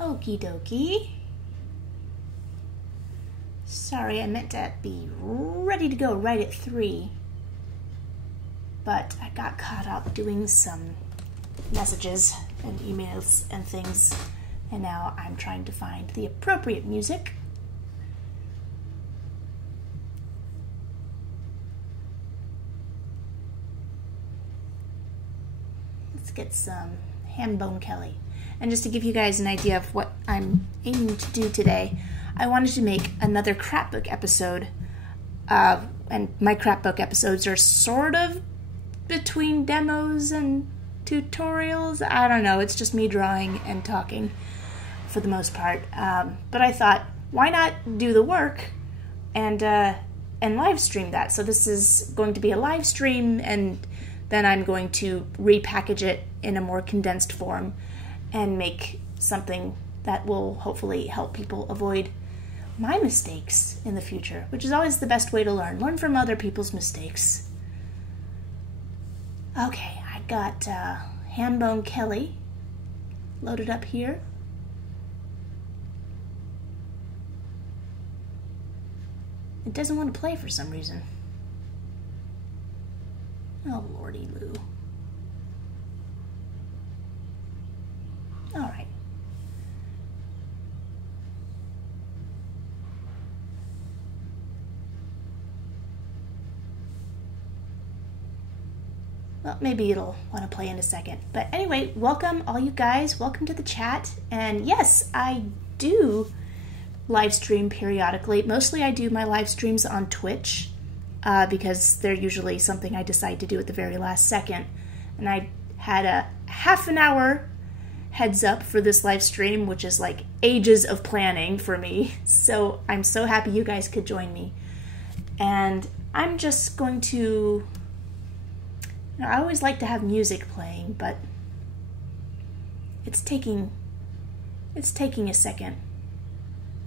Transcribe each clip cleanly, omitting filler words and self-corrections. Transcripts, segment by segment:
Okie dokie. Sorry, I meant to be ready to go right at 3. But I got caught up doing some messages and emails and things. And now I'm trying to find the appropriate music. Let's get some Hambone Kelly. And just to give you guys an idea of what I'm aiming to do today, I wanted to make another Crapbook episode. And my Crapbook episodes are sort of between demos and tutorials. I don't know, it's just me drawing and talking for the most part. But I thought, why not do the work and live stream that? So this is going to be a live stream, and then I'm going to repackage it in a more condensed form and make something that will hopefully help people avoid my mistakes in the future, which is always the best way to learn. Learn from other people's mistakes. Okay, I got Hambone Kelly loaded up here. It doesn't want to play for some reason. Oh, lordy Lou. All right. Well, maybe it'll want to play in a second. But anyway, welcome all you guys. Welcome to the chat. And yes, I do live stream periodically. Mostly I do my live streams on Twitch because they're usually something I decide to do at the very last second. And I had a half an hour heads up for this live stream, which is like ages of planning for me. So I'm so happy you guys could join me. And I'm just going to... I always like to have music playing, but it's taking a second.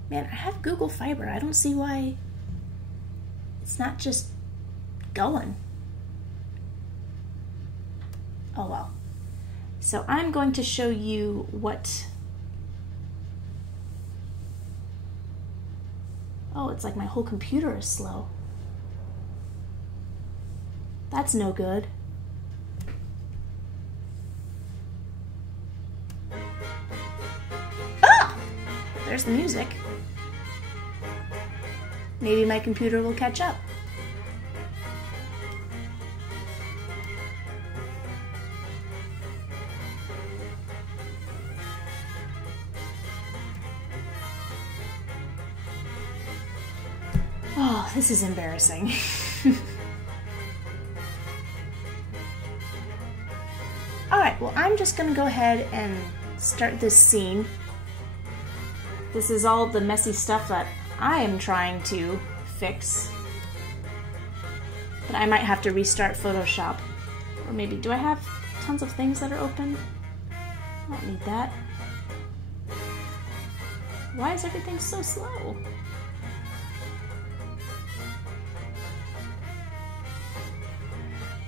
Man, I have Google Fiber. I don't see why it's not just going. Oh well. So I'm going to show you what... Oh, it's like my whole computer is slow. That's no good. There's the music. Maybe my computer will catch up. Oh, this is embarrassing. Alright, well, I'm just gonna go ahead and start this scene. This is all the messy stuff that I am trying to fix. But I might have to restart Photoshop. Or maybe, do I have tons of things that are open? I don't need that. Why is everything so slow?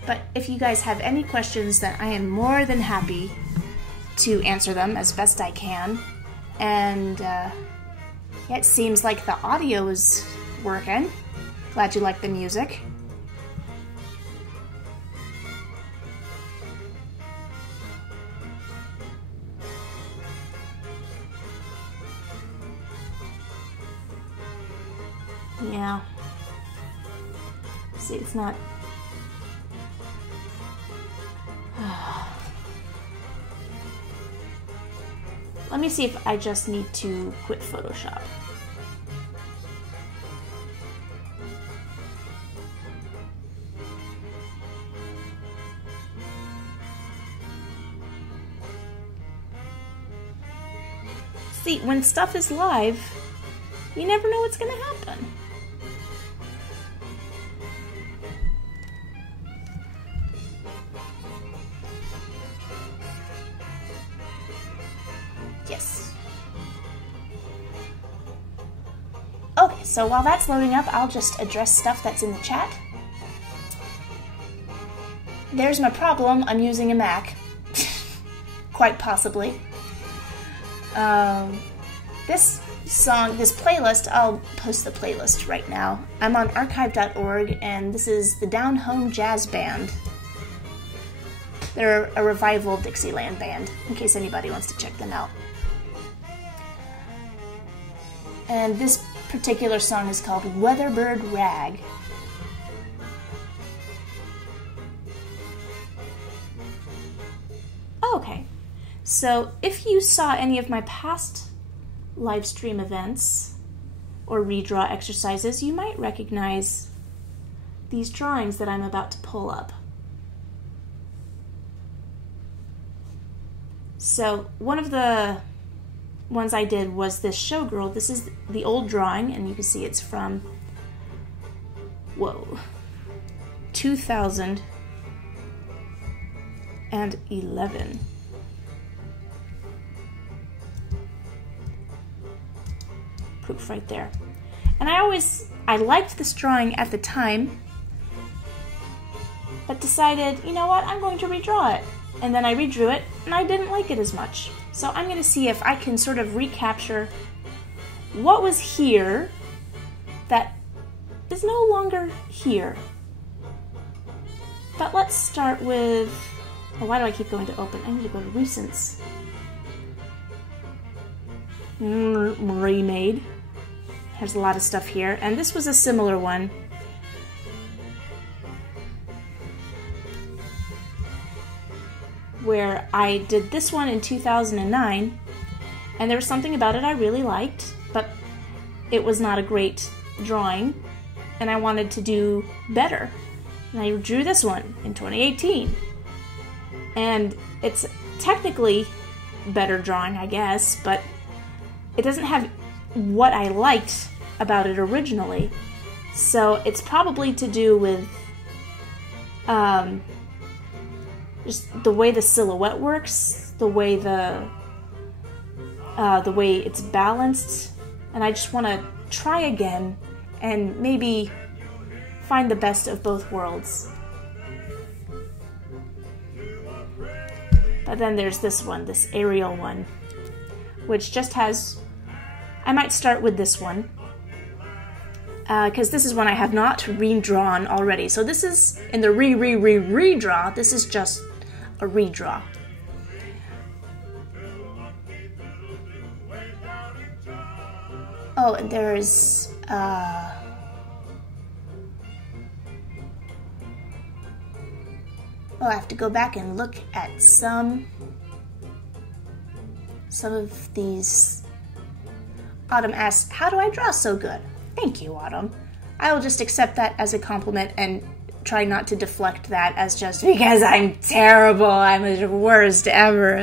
But if you guys have any questions, then I am more than happy to answer them as best I can. And yeah, it seems like the audio is working. Glad you like the music. Yeah. See, it's not... Let me see if I just need to quit Photoshop. See, when stuff is live, you never know what's going to happen. Yes. Okay, so while that's loading up, I'll just address stuff that's in the chat. There's my problem. I'm using a Mac. Quite possibly. This song, this playlist, I'll post the playlist right now. I'm on archive.org, and this is the Down Home Jazz Band. They're a revival Dixieland band, in case anybody wants to check them out. And this particular song is called Weatherbird Rag. Okay, so if you saw any of my past live stream events or redraw exercises, you might recognize these drawings that I'm about to pull up. So one of the ones I did was this showgirl. This is the old drawing, and you can see it's from, 2011. Proof right there. And I liked this drawing at the time, but decided, you know what, I'm going to redraw it. And then I redrew it, and I didn't like it as much. So I'm going to see if I can sort of recapture what was here that is no longer here. But let's start with, why do I keep going to open? I need to go to recents. Remade. There's a lot of stuff here, and this was a similar one. Where I did this one in 2009, and there was something about it I really liked, but it was not a great drawing, and I wanted to do better. And I drew this one in 2018. And it's technically better drawing, I guess, but it doesn't have what I liked about it originally. So it's probably to do with just the way the silhouette works, the way it's balanced, and I just want to try again and maybe find the best of both worlds. But then there's this one, this aerial one, which just has, I might start with this one, because this is one I have not redrawn already. So this is, in the redraw, this is just a redraw. Oh, and there's oh, I have to go back and look at some of these. Autumn asks, how do I draw so good? Thank you, Autumn. I will just accept that as a compliment and try not to deflect that as just because I'm terrible, I'm the worst ever.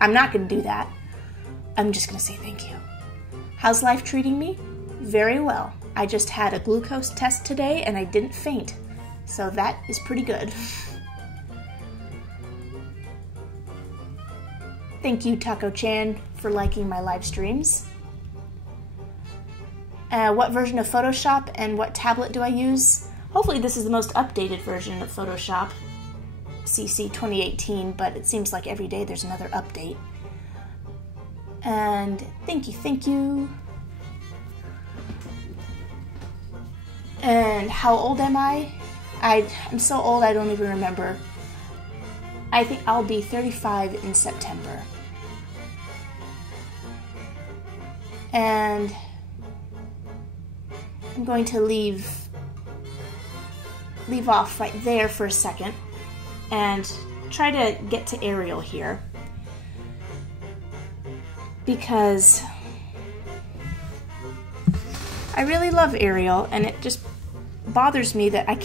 I'm not going to do that. I'm just going to say thank you. How's life treating me? Very well. I just had a glucose test today and I didn't faint. So that is pretty good. Thank you, Taco-chan, for liking my live streams. What version of Photoshop and what tablet do I use? Hopefully this is the most updated version of Photoshop, CC 2018, but it seems like every day there's another update. And thank you. And how old am I? I'm so old I don't even remember. I think I'll be 35 in September. And I'm going to leave off right there for a second and try to get to Ariel here, because I really love Ariel, and it just bothers me that I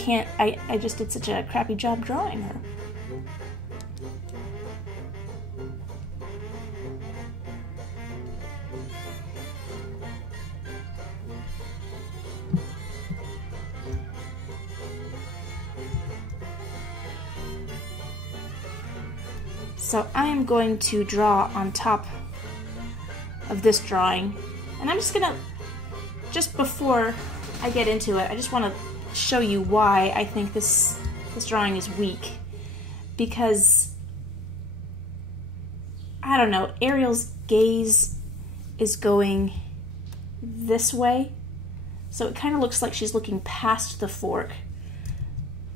just did such a crappy job drawing her. So I am going to draw on top of this drawing, and I'm just gonna, just before I get into it, I just want to show you why I think this drawing is weak, because I don't know, Ariel's gaze is going this way. So it kind of looks like she's looking past the fork.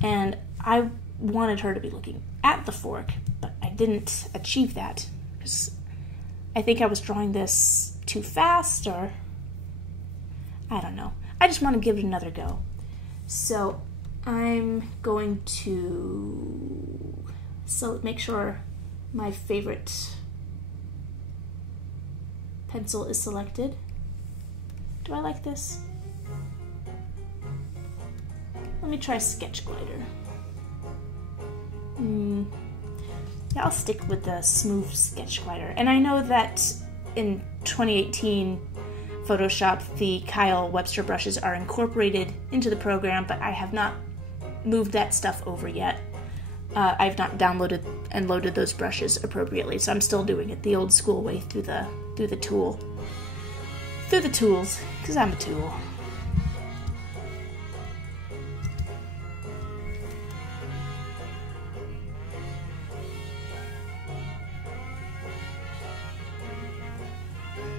And I wanted her to be looking at the fork, but I didn't achieve that. Because I think I was drawing this too fast, or I don't know. I just want to give it another go. So I'm going to make sure my favorite pencil is selected. Do I like this? Let me try Sketch Glider. Yeah, I'll stick with the smooth Sketch Glider. And I know that in 2018 Photoshop, the Kyle Webster brushes are incorporated into the program, but I have not moved that stuff over yet. I've not downloaded and loaded those brushes appropriately, so I'm still doing it the old school way through the tools, because I'm a tool.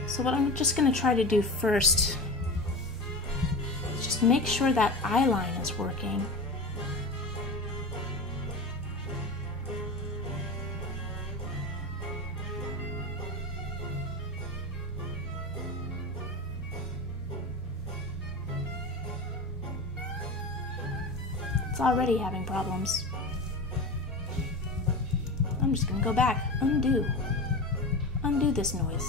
So what I'm just going to try to do first is just make sure that eye line is working. It's already having problems. I'm just going to go back. Undo. Undo this noise.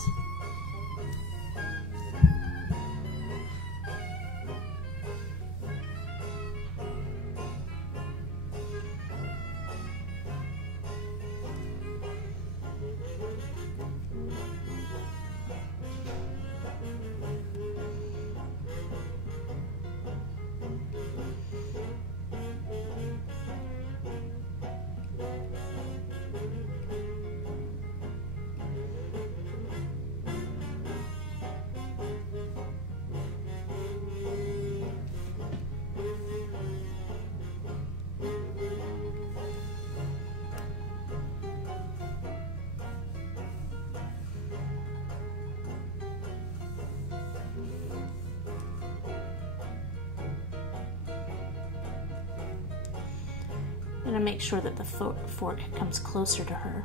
I'm going to make sure that the fork comes closer to her.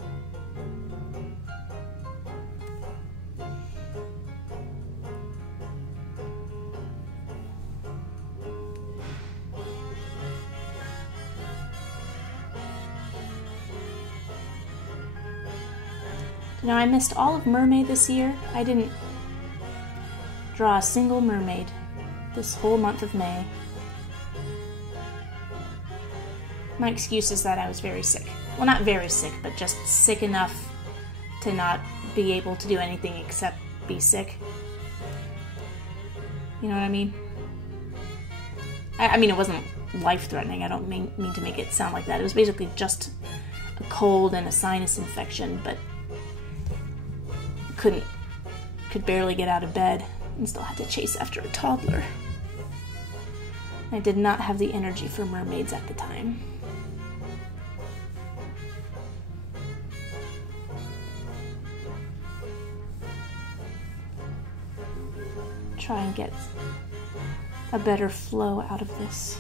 Now I missed all of Mermaid this year. I didn't draw a single mermaid this whole month of May. My excuse is that I was very sick. Well, not very sick, but just sick enough to not be able to do anything except be sick. You know what I mean? I mean, it wasn't life-threatening. I don't mean to make it sound like that. It was basically just a cold and a sinus infection, but could barely get out of bed and still had to chase after a toddler. I did not have the energy for mermaids at the time. Try and get a better flow out of this.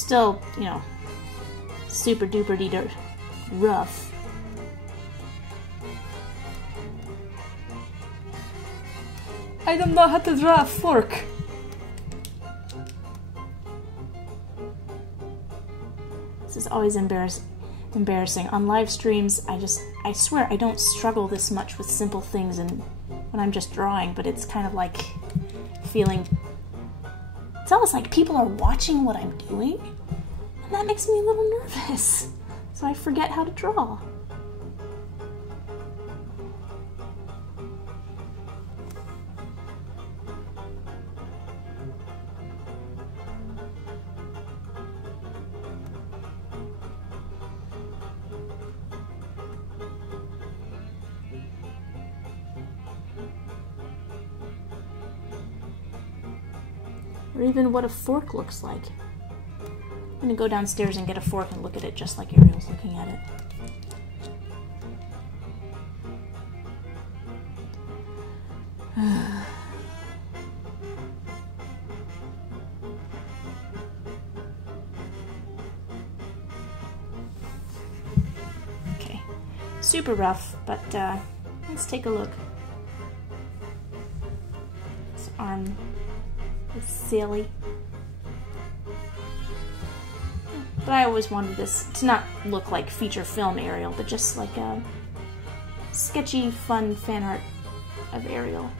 still, you know, super duper duper rough. I don't know how to draw a fork. This is always embarrassing. On live streams, I swear I don't struggle this much with simple things and when I'm just drawing, but it's kind of like feeling, it's almost like people are watching what I'm doing, and that makes me a little nervous. So I forget how to draw. Or even what a fork looks like. I'm gonna go downstairs and get a fork and look at it just like Ariel's looking at it. Okay, super rough, but let's take a look. This arm is silly. But I always wanted this to not look like feature film Ariel, but just like a sketchy, fun fan art of Ariel.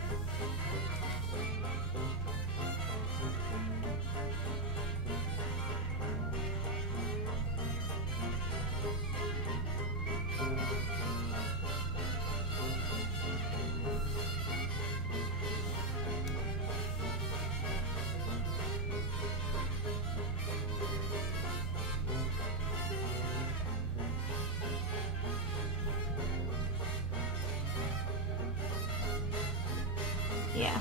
Yeah,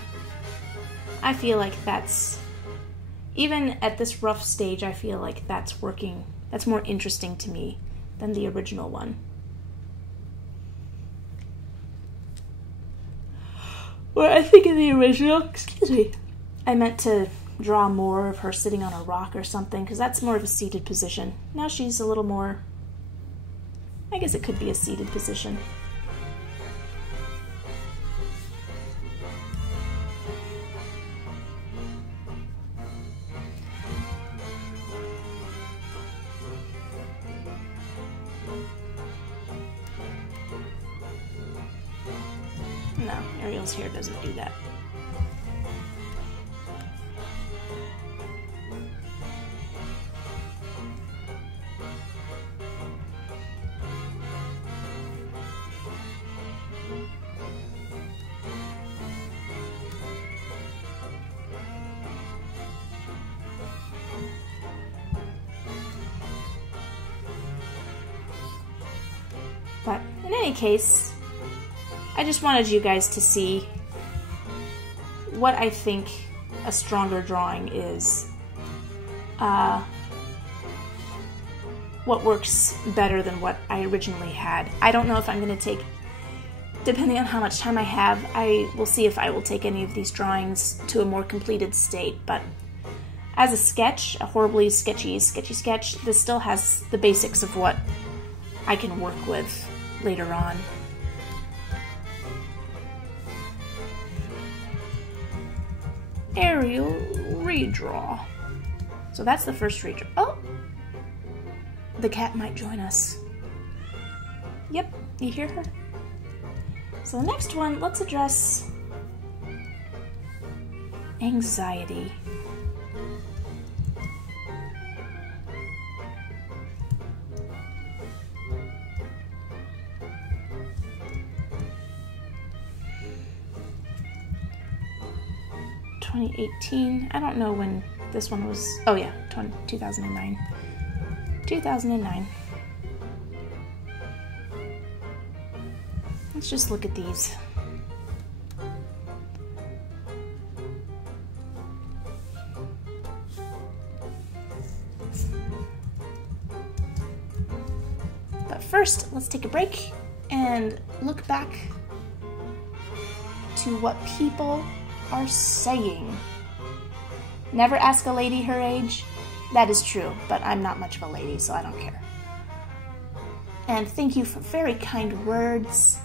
I feel like that's, even at this rough stage, I feel like that's working, that's more interesting to me than the original one. Well, I think in the original, excuse me, I meant to draw more of her sitting on a rock or something, because that's more of a seated position. Now she's a little more, I guess it could be a seated position. No, Ariel's hair doesn't do that. But in any case, I just wanted you guys to see what I think a stronger drawing is. What works better than what I originally had. I don't know if I'm going to take, depending on how much time I have, I will see if I will take any of these drawings to a more completed state, but as a sketch, a horribly sketchy sketch, this still has the basics of what I can work with later on. Ariel redraw. So that's the first redraw. Oh! The cat might join us. Yep, you hear her? So the next one, let's address anxiety. ...2018. I don't know when this one was... Oh yeah, 2009. 2009. Let's just look at these. But first, let's take a break and look back to what people are saying. Never ask a lady her age. That is true, but I'm not much of a lady, so I don't care. And thank you for very kind words.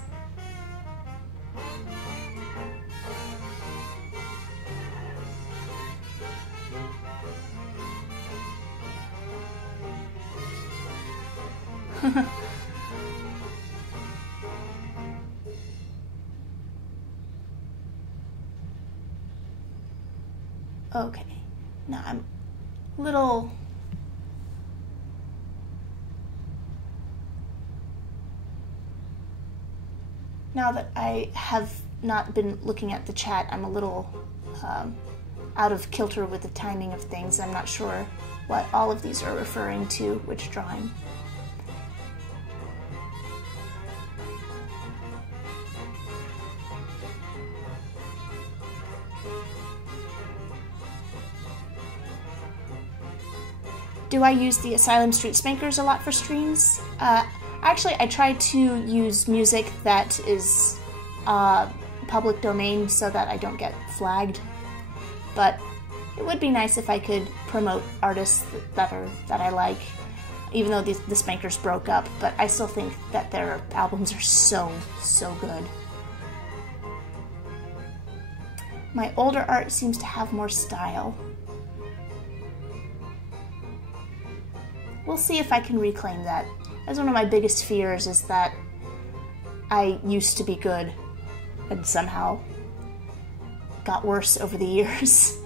Okay, now I'm a little... Now that I have not been looking at the chat, I'm a little out of kilter with the timing of things. I'm not sure what all of these are referring to, which drawing. Do I use the Asylum Street Spankers a lot for streams? Actually, I try to use music that is public domain so that I don't get flagged. But it would be nice if I could promote artists that I like, even though the Spankers broke up. But I still think that their albums are so good. My older art seems to have more style. We'll see if I can reclaim that. That's one of my biggest fears, is that I used to be good and somehow got worse over the years.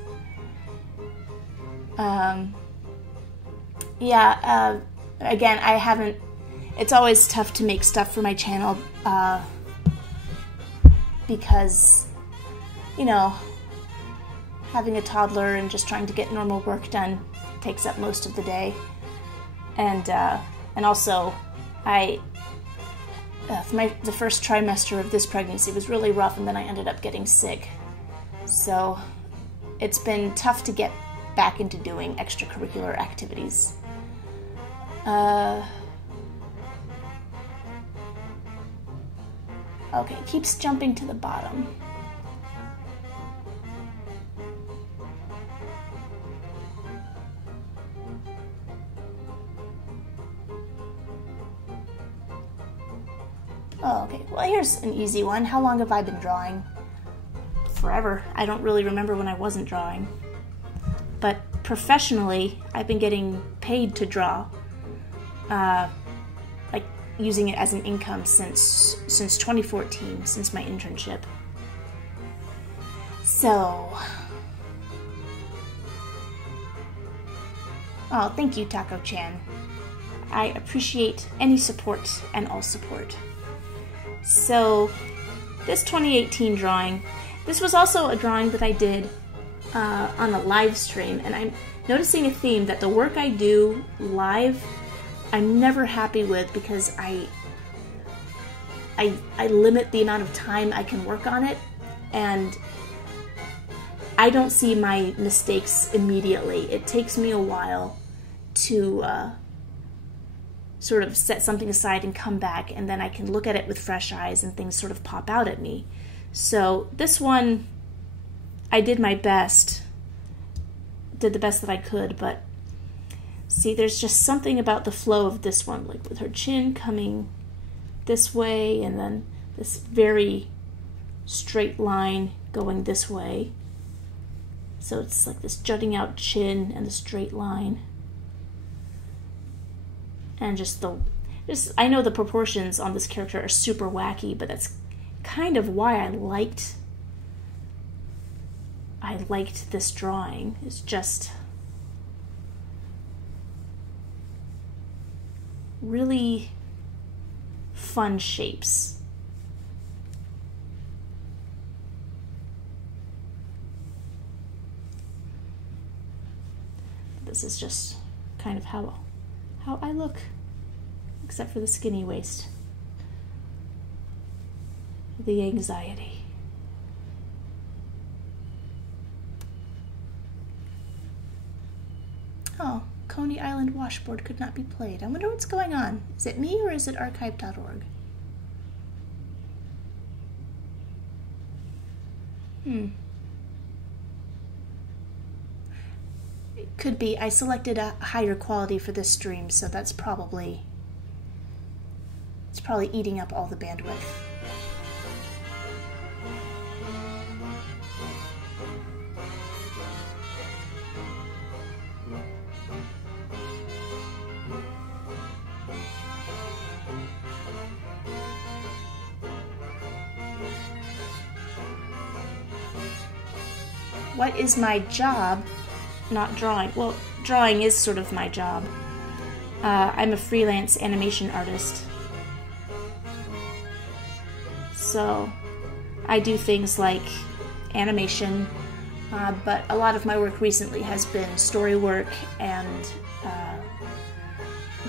Again, I haven't... It's always tough to make stuff for my channel because, you know, having a toddler and just trying to get normal work done takes up most of the day. And also, the first trimester of this pregnancy was really rough, and then I ended up getting sick. So it's been tough to get back into doing extracurricular activities. Okay, it keeps jumping to the bottom. Oh, okay. Well, here's an easy one. How long have I been drawing? Forever. I don't really remember when I wasn't drawing. But professionally, I've been getting paid to draw. Like, using it as an income since 2014, since my internship. So... Oh, thank you, Taco-chan. I appreciate any support and all support. So, this 2018 drawing, this was also a drawing that I did on a live stream, and I'm noticing a theme that the work I do live, I'm never happy with, because I limit the amount of time I can work on it, and I don't see my mistakes immediately. It takes me a while to sort of set something aside and come back, and then I can look at it with fresh eyes and things sort of pop out at me. So this one, I did my best, did the best that I could, but see, there's just something about the flow of this one, like with her chin coming this way and then this very straight line going this way. So it's like this jutting out chin and the straight line. And I know the proportions on this character are super wacky, but that's kind of why I liked this drawing. It's just really fun shapes. This is just kind of how I look, except for the skinny waist. The anxiety. Oh, Coney Island washboard could not be played. I wonder what's going on. Is it me or is it archive.org? Could be. I selected a higher quality for this stream, so that's probably... It's probably eating up all the bandwidth. What is my job? Not drawing. Well, drawing is sort of my job. I'm a freelance animation artist. So I do things like animation, but a lot of my work recently has been story work and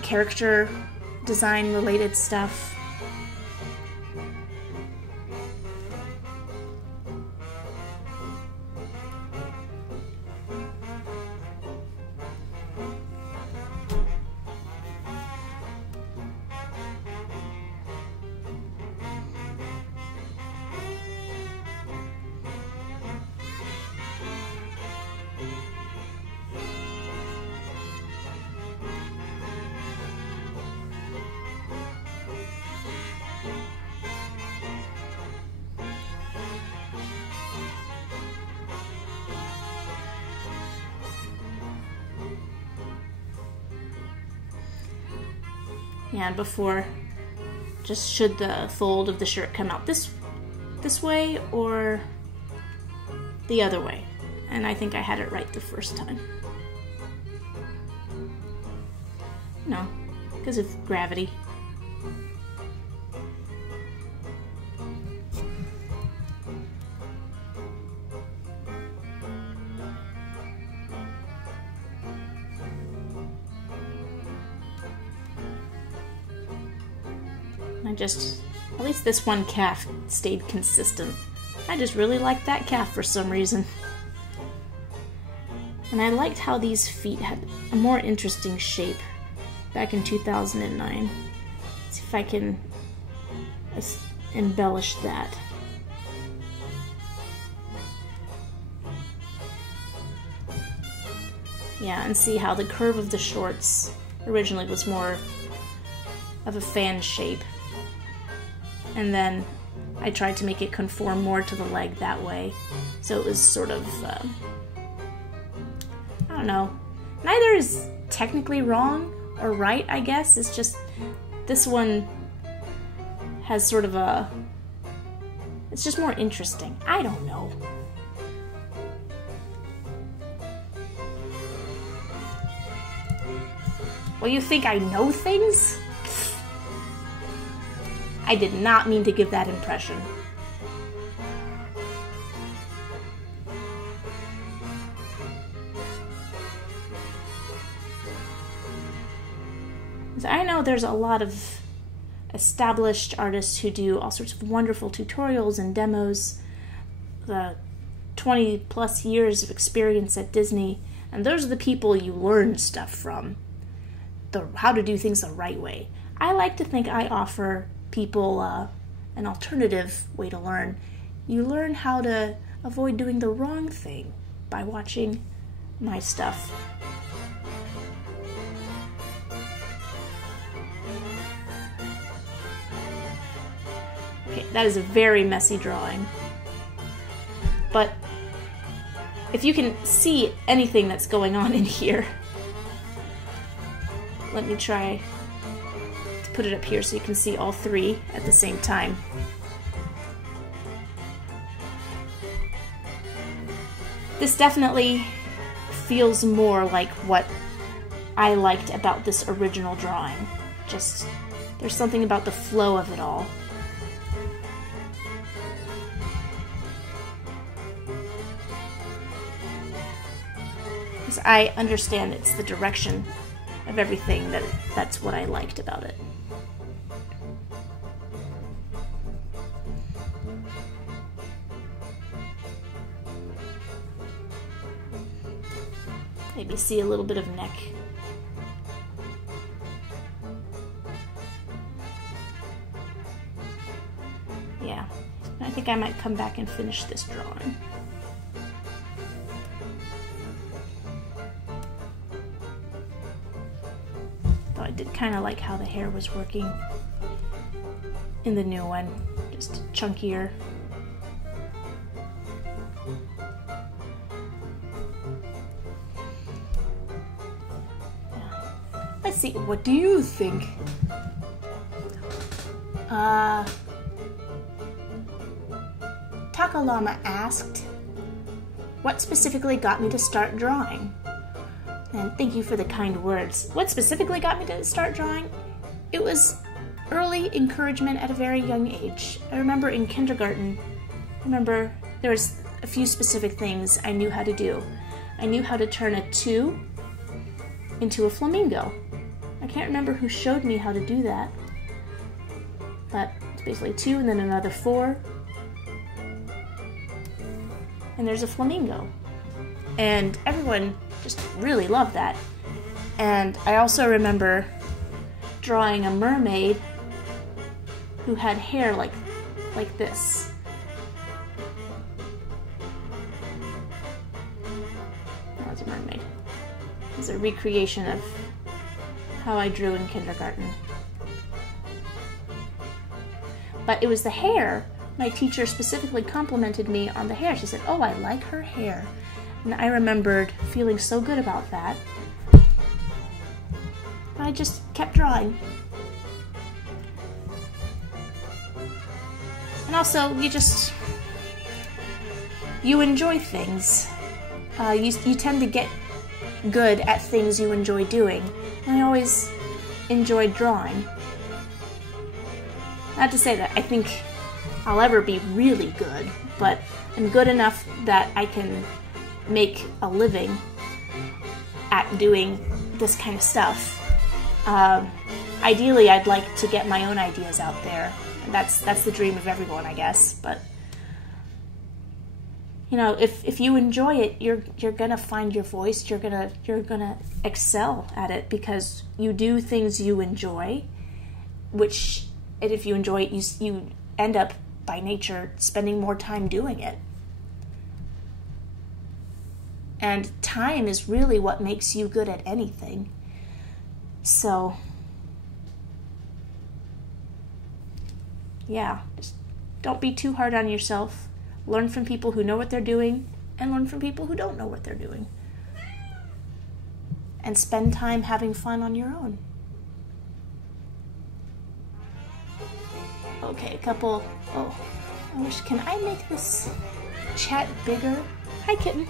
character design related stuff. And before, just should the fold of the shirt come out this way or the other way? And I think I had it right the first time. No, because of gravity. At least this one calf stayed consistent. I just really liked that calf for some reason. And I liked how these feet had a more interesting shape back in 2009. Let's see if I can embellish that. Yeah, and see how the curve of the shorts originally was more of a fan shape. And then I tried to make it conform more to the leg that way. So it was sort of, I don't know. Neither is technically wrong or right, I guess. It's just, this one has sort of a, it's just more interesting. I don't know. Well, you think I know things? I did not mean to give that impression. So I know there's a lot of established artists who do all sorts of wonderful tutorials and demos, the 20 plus years of experience at Disney, and those are the people you learn stuff from, how to do things the right way. I like to think I offer people an alternative way to learn. You learn how to avoid doing the wrong thing by watching my stuff. Okay, that is a very messy drawing. But if you can see anything that's going on in here, let me try to put it up here so you can see all three at the same time. This definitely feels more like what I liked about this original drawing. Just, there's something about the flow of it all. Because I understand it's the direction of everything, that's what I liked about it. Maybe see a little bit of neck. Yeah, I think I might come back and finish this drawing. did kind of like how the hair was working in the new one, just chunkier. Let's see, what do you think? Takalama asked, what specifically got me to start drawing? And thank you for the kind words. What specifically got me to start drawing? It was early encouragement at a very young age. I remember in kindergarten, there was a few specific things I knew how to do. I knew how to turn a 2 into a flamingo. I can't remember who showed me how to do that, but it's basically 2 and then another 4, and there's a flamingo. And everyone just really loved that. And I also remember drawing a mermaid who had hair like this. That was a mermaid. It was a recreation of how I drew in kindergarten. But it was the hair. My teacher specifically complimented me on the hair. She said, "Oh, I like her hair." And I remembered feeling so good about that. I just kept drawing. And also, you enjoy things. You tend to get good at things you enjoy doing. And I always enjoyed drawing. Not to say that I think I'll ever be really good, but I'm good enough that I can make a living at doing this kind of stuff. Ideally, I'd like to get my own ideas out there. And that's the dream of everyone, I guess. But you know, if you enjoy it, you're gonna find your voice. You're gonna excel at it because you do things you enjoy. Which, and if you enjoy it, you end up by nature spending more time doing it. And time is really what makes you good at anything. So, yeah, just don't be too hard on yourself. Learn from people who know what they're doing, and learn from people who don't know what they're doing. And spend time having fun on your own. Okay, oh, I wish, can I make this chat bigger? Hi, kitten.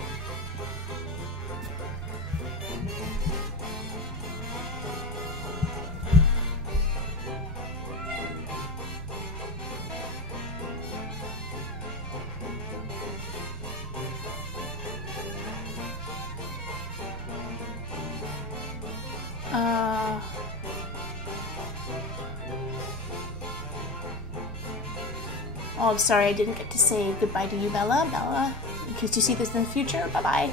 Oh, I'm sorry I didn't get to say goodbye to you, Bella. Bella, in case you see this in the future, bye-bye.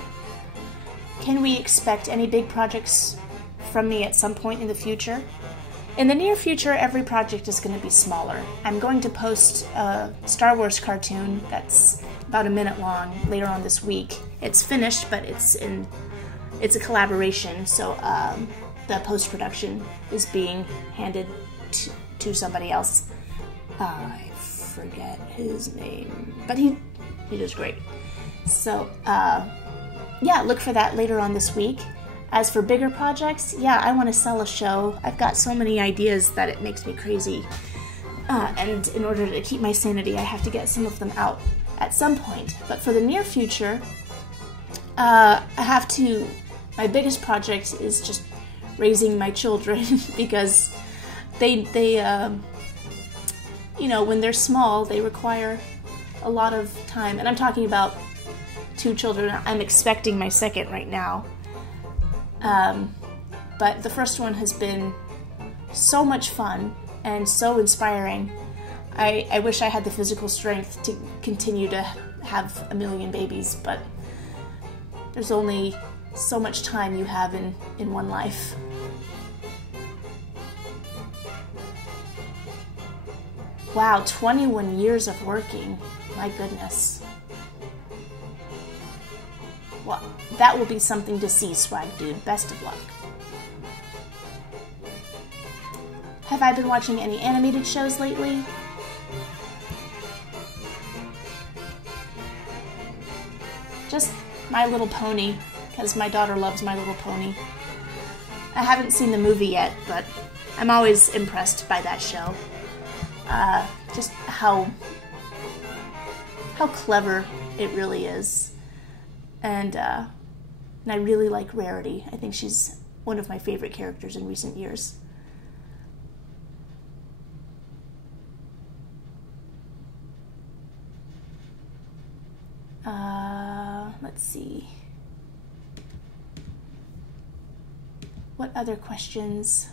Can we expect any big projects from me at some point in the future? In the near future, every project is going to be smaller. I'm going to post a Star Wars cartoon that's about a minute long later on this week. It's finished, but it's a collaboration, so the post-production is being handed to somebody else. I forget his name, but he does great. So yeah, look for that later on this week. As for bigger projects, yeah, I want to sell a show. I've got so many ideas that it makes me crazy. And in order to keep my sanity, I have to get some of them out at some point. But for the near future, my biggest project is just raising my children because they you know, when they're small, they require a lot of time. And I'm talking about 2 children. I'm expecting my second right now. But the first one has been so much fun and so inspiring. I wish I had the physical strength to continue to have a million babies, but there's only so much time you have in one life. Wow, 21 years of working. My goodness. Well, that will be something to see, Swag Dude. Best of luck. have I been watching any animated shows lately? Just My Little Pony, because my daughter loves My Little Pony. I haven't seen the movie yet, but I'm always impressed by that show. Just how clever it really is. And I really like Rarity. I think she's one of my favorite characters in recent years. Let's see. What other questions?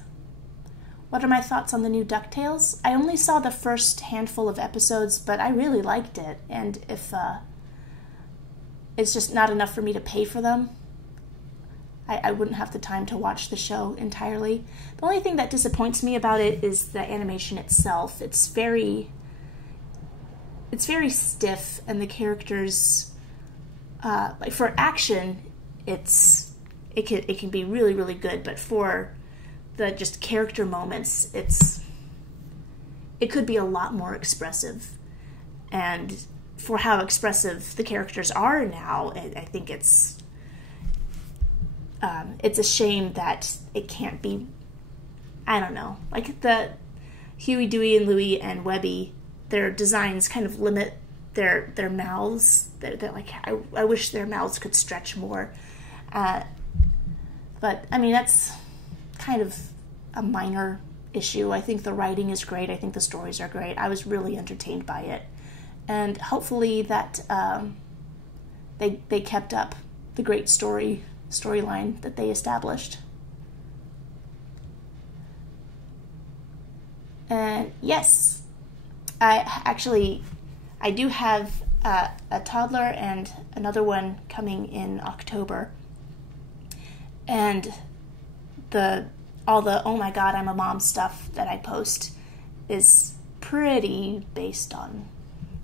What are my thoughts on the new DuckTales? I only saw the first handful of episodes, but I really liked it. And if it's just not enough for me to pay for them, I wouldn't have the time to watch the show entirely. The only thing that disappoints me about it is the animation itself. It's very stiff, and the characters, like for action, it can be really, really good, but for the just character moments, it could be a lot more expressive. And for how expressive the characters are now, I think it's a shame that it can't be, I don't know, like the Huey, Dewey, and Louie and Webby, their designs kind of limit their mouths. They're like, I wish their mouths could stretch more. But, I mean, that's kind of a minor issue. I think the writing is great. I think the stories are great. I was really entertained by it. And hopefully that they kept up the great storyline that they established. And yes, I do have a toddler and another one coming in October. And all the oh my god, I'm a mom stuff that I post is pretty based on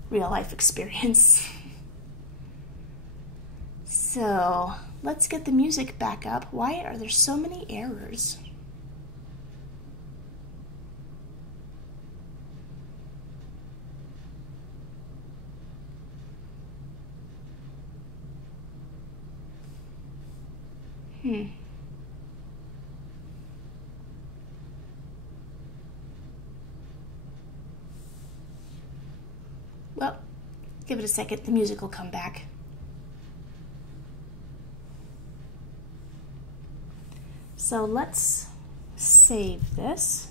real life experience. So let's get the music back up. Why are there so many errors? Well, give it a second. The music will come back. So let's save this.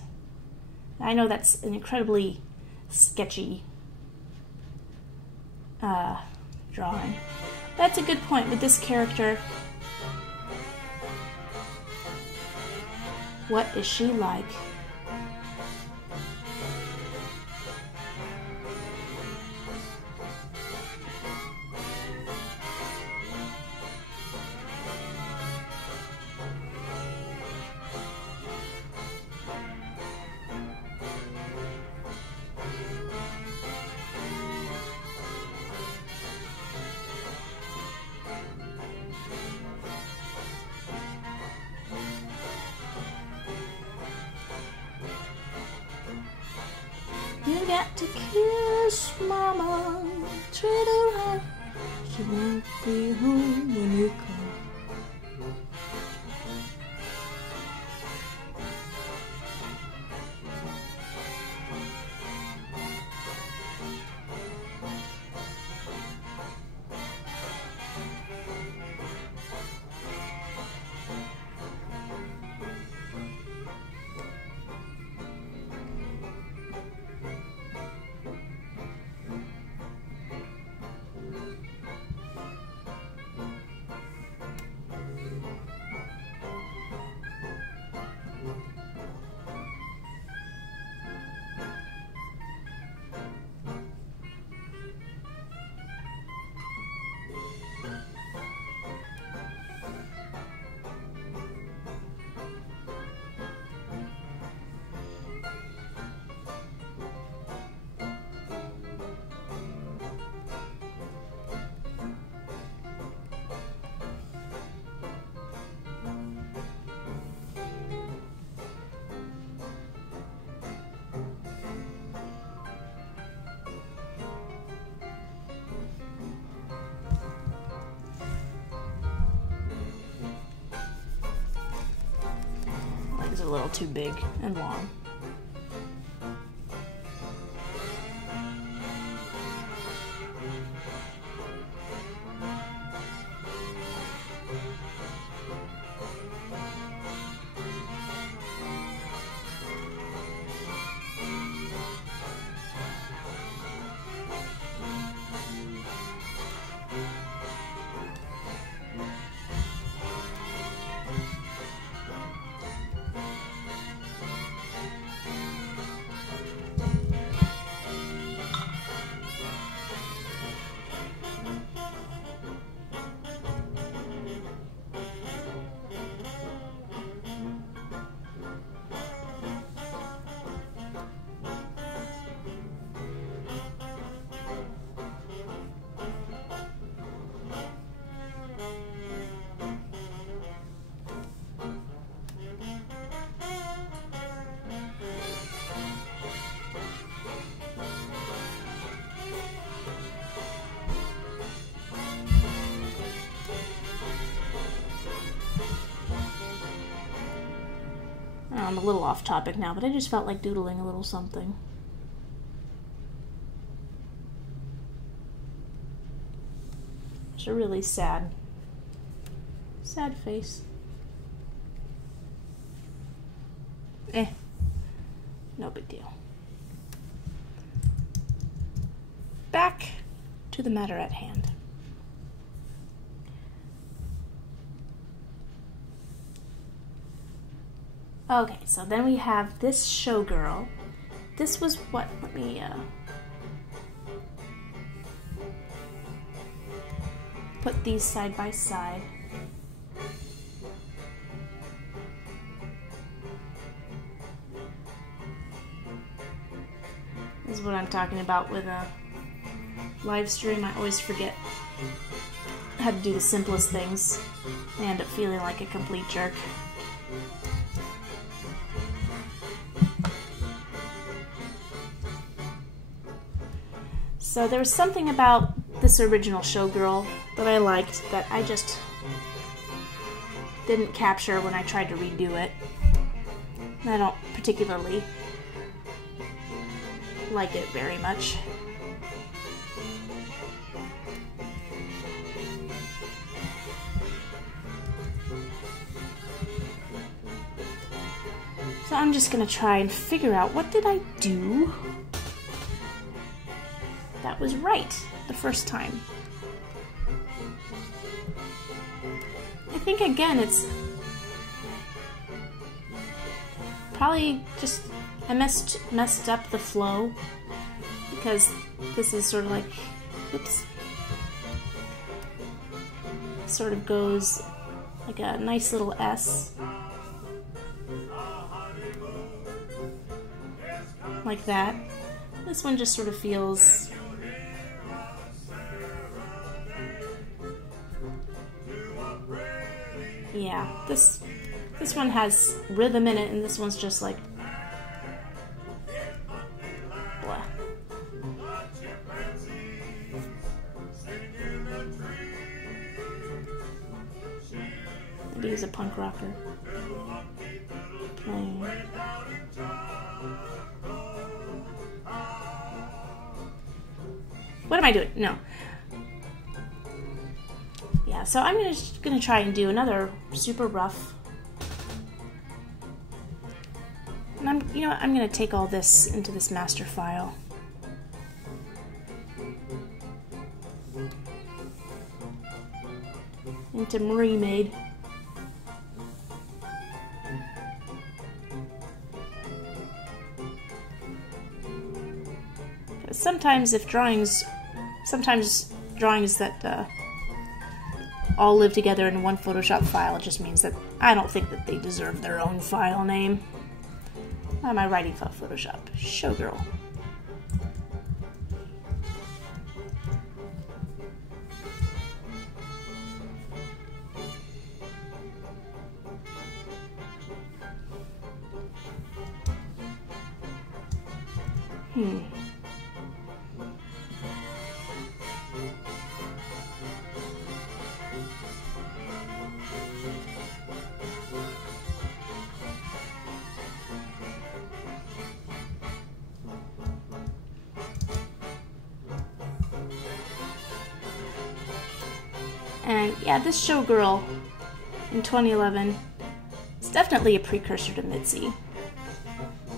I know that's an incredibly sketchy drawing. That's a good point with this character. What is she like? You got to kiss Mama, treat her right. She won't be home when you come. a little too big and long. I'm a little off topic now, but I just felt like doodling a little something. It's a really sad face. No big deal. Back to the matter at hand. Okay, so then we have this showgirl. This was what, let me put these side by side. This is what I'm talking about with a live stream. I always forget how to do the simplest things. I end up feeling like a complete jerk. So there was something about this original showgirl that I liked that I just didn't capture when I tried to redo it. I don't particularly like it very much. So I'm just gonna try and figure out, what did I do that was right the first time? I think again it's probably just I messed up the flow, because this is sort of like, oops, sort of goes like a nice little S, like that. This one just sort of feels, yeah, this one has rhythm in it, and this one's just like blah. Maybe he's a punk rocker playing. What am I doing? No. Yeah, so I'm gonna try and do another super rough. And I'm gonna take all this into this master file. Into Remade. Sometimes drawings that all live together in one Photoshop file, it just means that I don't think that they deserve their own file name. What am I writing for Photoshop? Showgirl. And yeah, this showgirl in 2011 is definitely a precursor to Mitzi.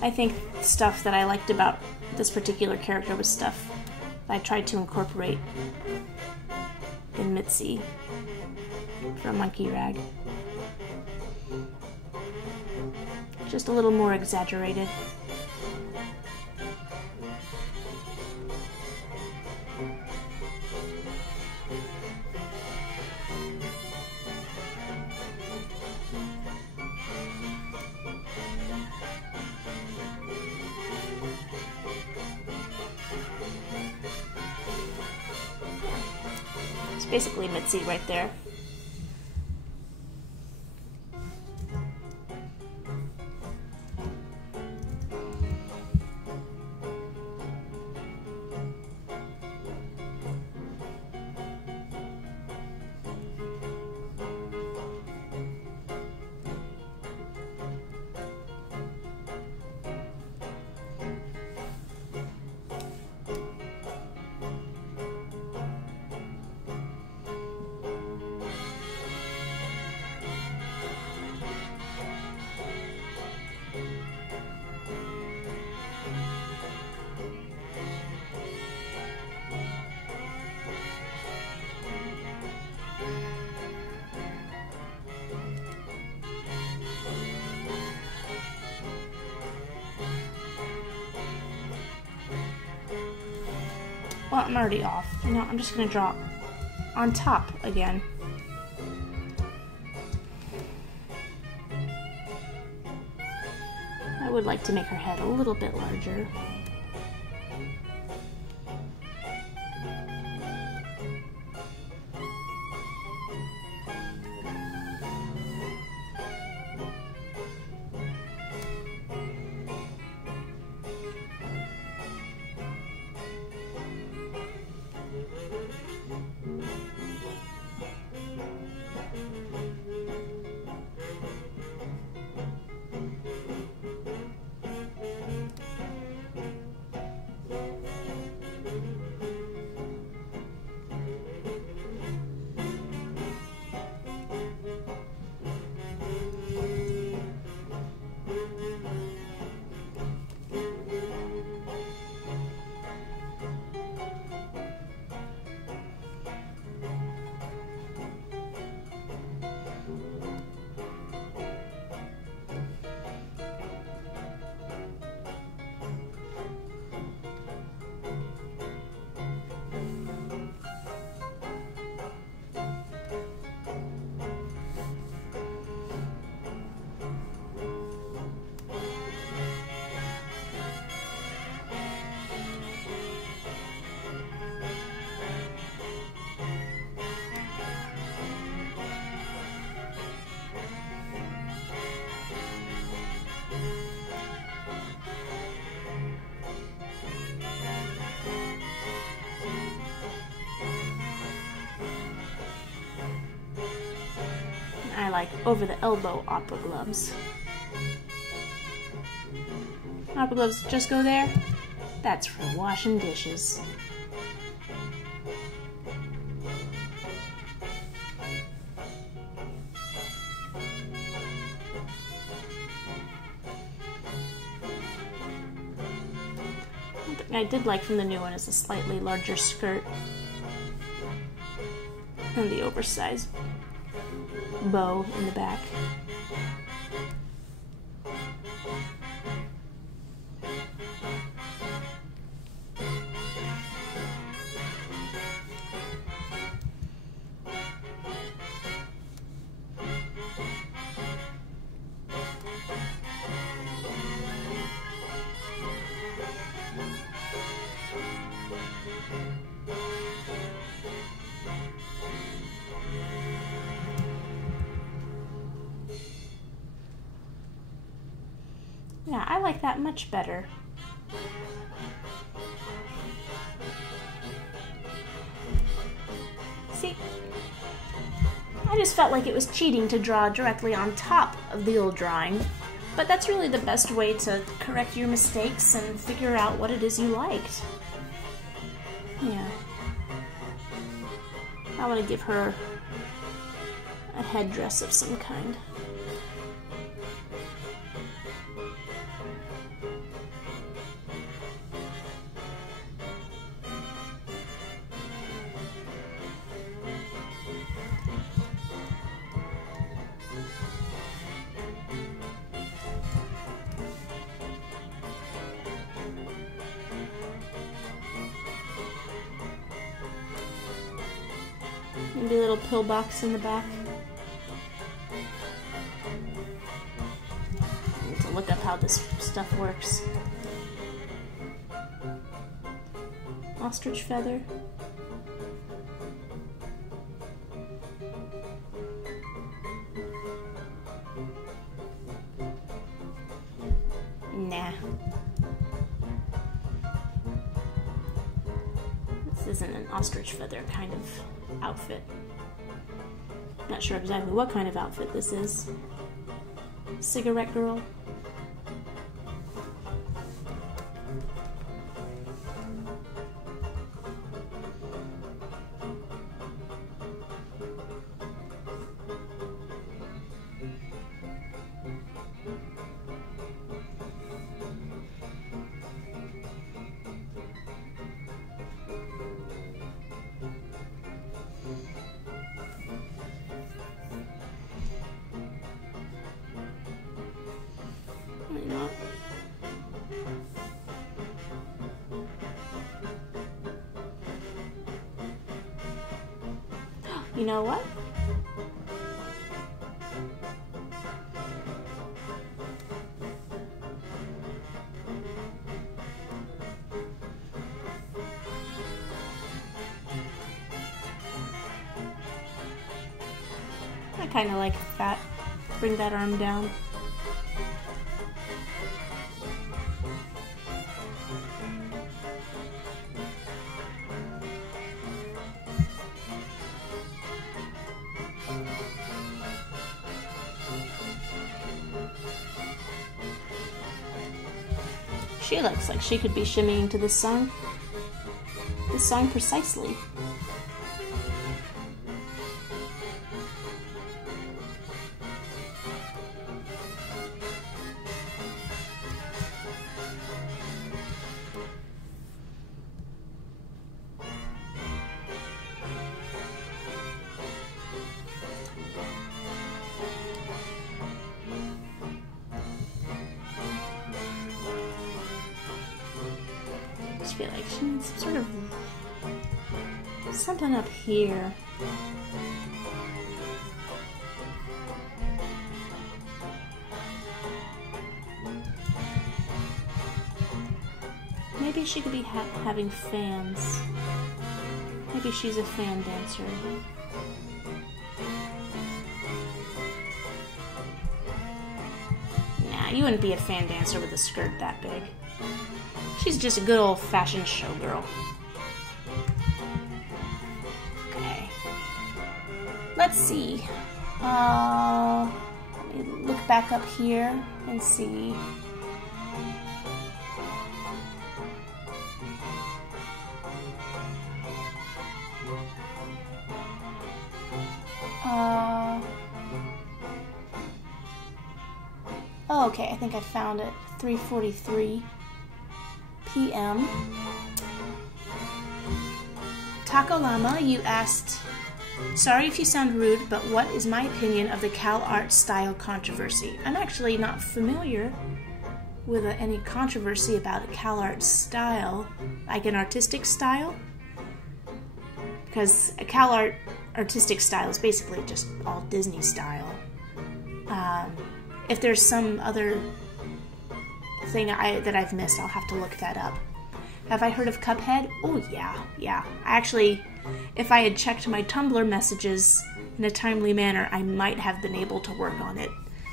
I think stuff that I liked about this particular character was stuff I tried to incorporate in Mitzi from Monkey Rag. Just a little more exaggerated. It's basically Mitzi right there. Well, I'm already off. You know, I'm just gonna draw on top again. I would like to make her head a little bit larger. I like over-the-elbow opera gloves. Opera gloves just go there? That's for washing dishes. One thing I did like from the new one is a slightly larger skirt and the oversized bow in the back. Yeah, I like that much better. See, I just felt like it was cheating to draw directly on top of the old drawing, but that's really the best way to correct your mistakes and figure out what it is you liked. Yeah. I want to give her a headdress of some kind. Maybe a little pillbox in the back. I need to look up how this stuff works. Ostrich feather. Nah. This isn't an ostrich feather kind of outfit. Not sure exactly what kind of outfit this is. Cigarette girl. You know what? I kind of like that. Bring that arm down. She looks like she could be shimmying to this song. This song precisely. I feel like she needs some sort of something up here. Maybe she could be having fans. Maybe she's a fan dancer. Nah, you wouldn't be a fan dancer with a skirt that big. She's just a good old-fashioned showgirl. Okay. Let's see. Let me look back up here and see. Oh, okay, I think I found it. 3:43 p.m. Taco Llama, you asked, sorry if you sound rude, but what is my opinion of the Cal Art style controversy? I'm actually not familiar with any controversy about a Cal Art style, like an artistic style, because a Cal Art artistic style is basically just all Disney style. If there's some other thing that I've missed, I'll have to look that up. Have I heard of Cuphead? Oh yeah. Actually, if I had checked my Tumblr messages in a timely manner, I might have been able to work on it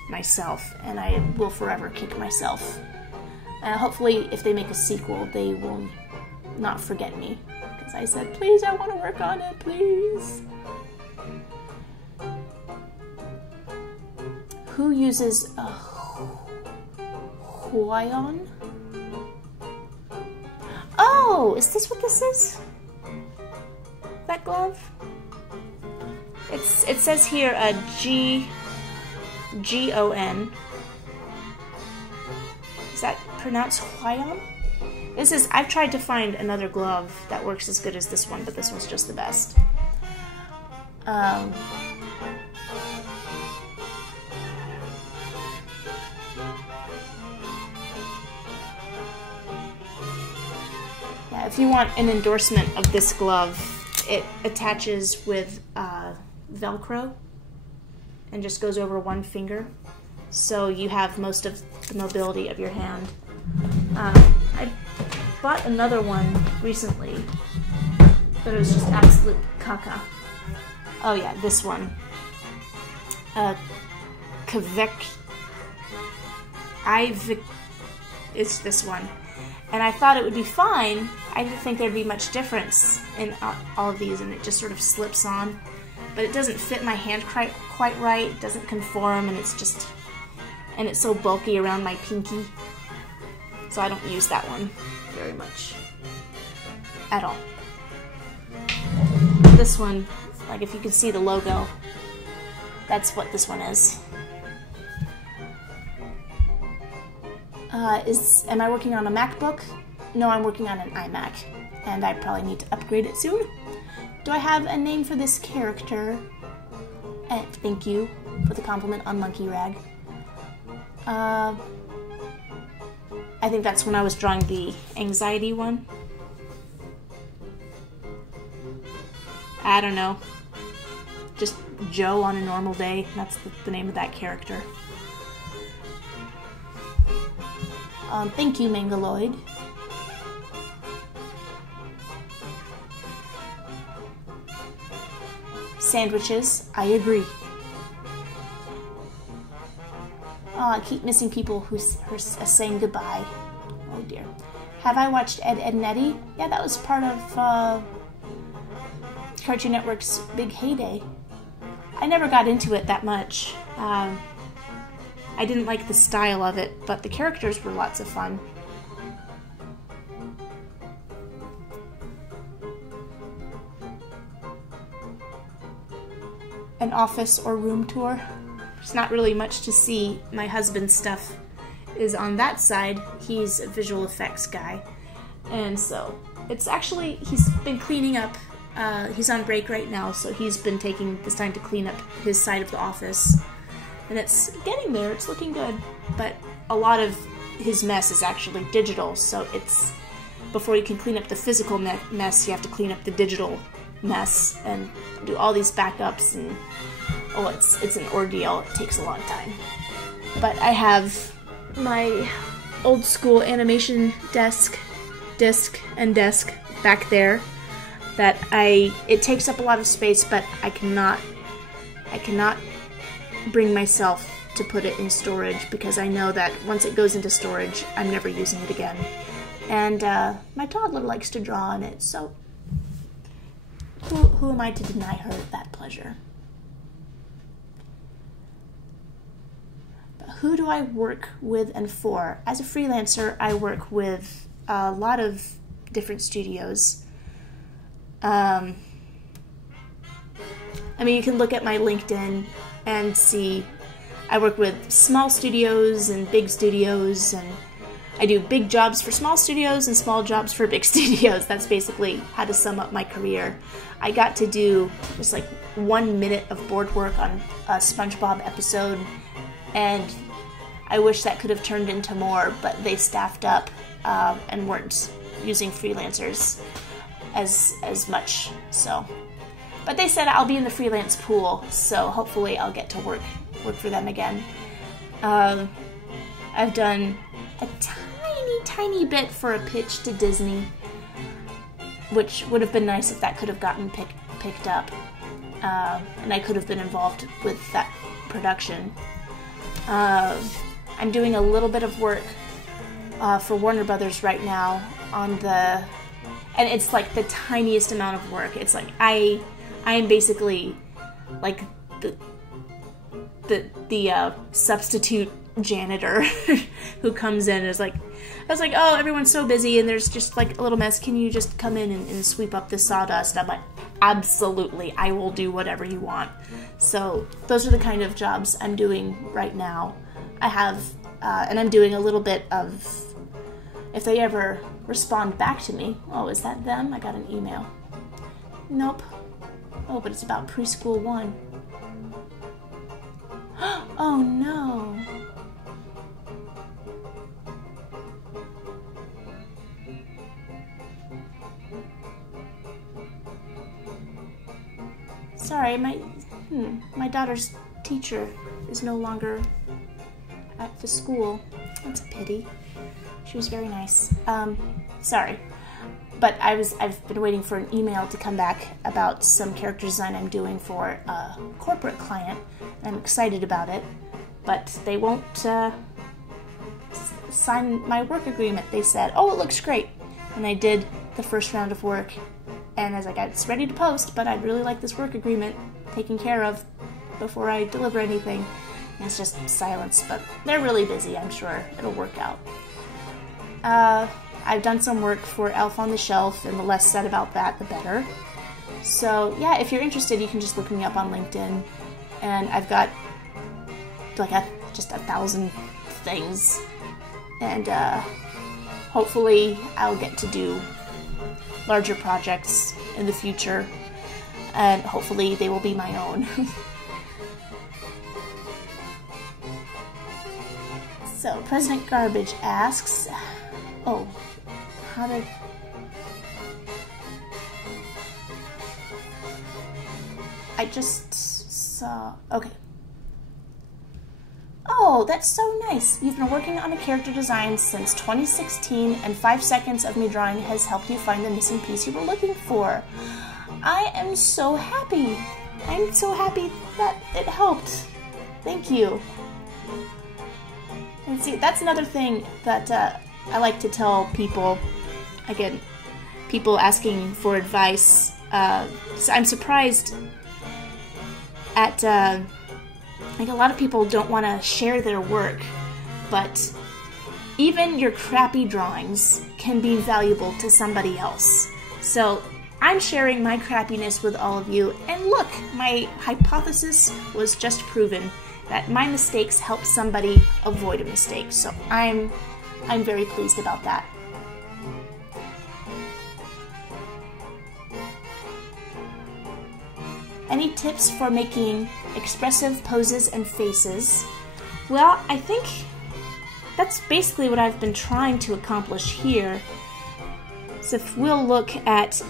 myself, and I will forever kick myself. Hopefully, if they make a sequel, they will not forget me, because I said, please, I want to work on it, please. Who uses a Huayon? Oh, is this what this is? That glove? It says here G-O-N. Is that pronounced Hwayon? I've tried to find another glove that works as good as this one, but this one's just the best. Yeah, if you want an endorsement of this glove, it attaches with Velcro and just goes over one finger, so you have most of the mobility of your hand. I bought another one recently, but it was just absolute caca. Oh yeah, this one. It's this one. And I thought it would be fine. I didn't think there'd be much difference in all of these, and it just sort of slips on. But it doesn't fit my hand quite right, it doesn't conform, and it's so bulky around my pinky. So I don't use that one very much at all. This one, like if you can see the logo, that's what this one is. Am I working on a MacBook? No, I'm working on an iMac, and I probably need to upgrade it soon. Do I have a name for this character? Thank you for the compliment on Monkey Rag. I think that's when I was drawing the anxiety one. I don't know. Just Joe on a normal day. That's the name of that character. Thank you, Mangaloid. Sandwiches, I agree. Oh, I keep missing people who are saying goodbye. Oh dear. Have I watched Ed, Edd n Eddy? Yeah, that was part of Cartoon Network's big heyday. I never got into it that much. I didn't like the style of it, but the characters were lots of fun. An office or room tour. There's not really much to see. My husband's stuff is on that side. He's a visual effects guy. And so it's actually, he's been cleaning up. He's on break right now, so he's been taking this time to clean up his side of the office. And it's getting there, it's looking good. But a lot of his mess is actually digital, so it's, before you can clean up the physical mess, you have to clean up the digital mess and do all these backups, and oh, it's an ordeal. It takes a long time. But I have my old school animation disc back there that it takes up a lot of space, but I cannot bring myself to put it in storage, because I know that once it goes into storage, I'm never using it again. And my toddler likes to draw on it, so who am I to deny her that pleasure? But who do I work with and for? As a freelancer, I work with a lot of different studios. I mean, you can look at my LinkedIn and see I work with small studios and big studios, and I do big jobs for small studios and small jobs for big studios. That's basically how to sum up my career. I got to do just like 1 minute of board work on a SpongeBob episode, and I wish that could have turned into more, but they staffed up and weren't using freelancers as much, so. But they said I'll be in the freelance pool, so hopefully I'll get to work for them again. I've done a tiny bit for a pitch to Disney, which would have been nice if that could have gotten picked up, and I could have been involved with that production. I'm doing a little bit of work for Warner Brothers right now on and it's like the tiniest amount of work. It's like I am basically like the substitute janitor who comes in and is like, was like, oh, everyone's so busy and there's just like a little mess. Can you just come in and sweep up this sawdust? I'm like, absolutely, I will do whatever you want. So those are the kind of jobs I'm doing right now. I have, and I'm doing a little bit of, if they ever respond back to me. Oh, is that them? I got an email. Nope. Oh, but it's about preschool 1. Oh no. Sorry, my daughter's teacher is no longer at the school. That's a pity. She was very nice. Sorry. But I've been waiting for an email to come back about some character design I'm doing for a corporate client. I'm excited about it, but they won't sign my work agreement. They said, oh, it looks great. And I did the first round of work, and I was like, it's ready to post, but I'd really like this work agreement taken care of before I deliver anything. And it's just silence, but they're really busy. I'm sure it'll work out. I've done some work for Elf on the Shelf, and the less said about that, the better. So, yeah, if you're interested, you can just look me up on LinkedIn. And I've got, like, just 1,000 things. And, hopefully I'll get to do larger projects in the future. And hopefully they will be my own. So, President Garbage asks, oh, how did... I just saw... Okay. Oh, that's so nice. You've been working on a character design since 2016, and 5 seconds of me drawing has helped you find the missing piece you were looking for. I am so happy. I'm so happy that it helped. Thank you. And see, that's another thing that I like to tell people. Again, people asking for advice. So I'm surprised at, like, a lot of people don't want to share their work, but even your crappy drawings can be valuable to somebody else. So I'm sharing my crappiness with all of you, and look, my hypothesis was just proven that my mistakes help somebody avoid a mistake. So I'm very pleased about that. Any tips for making expressive poses and faces? Well, I think that's basically what I've been trying to accomplish here. So if we'll look at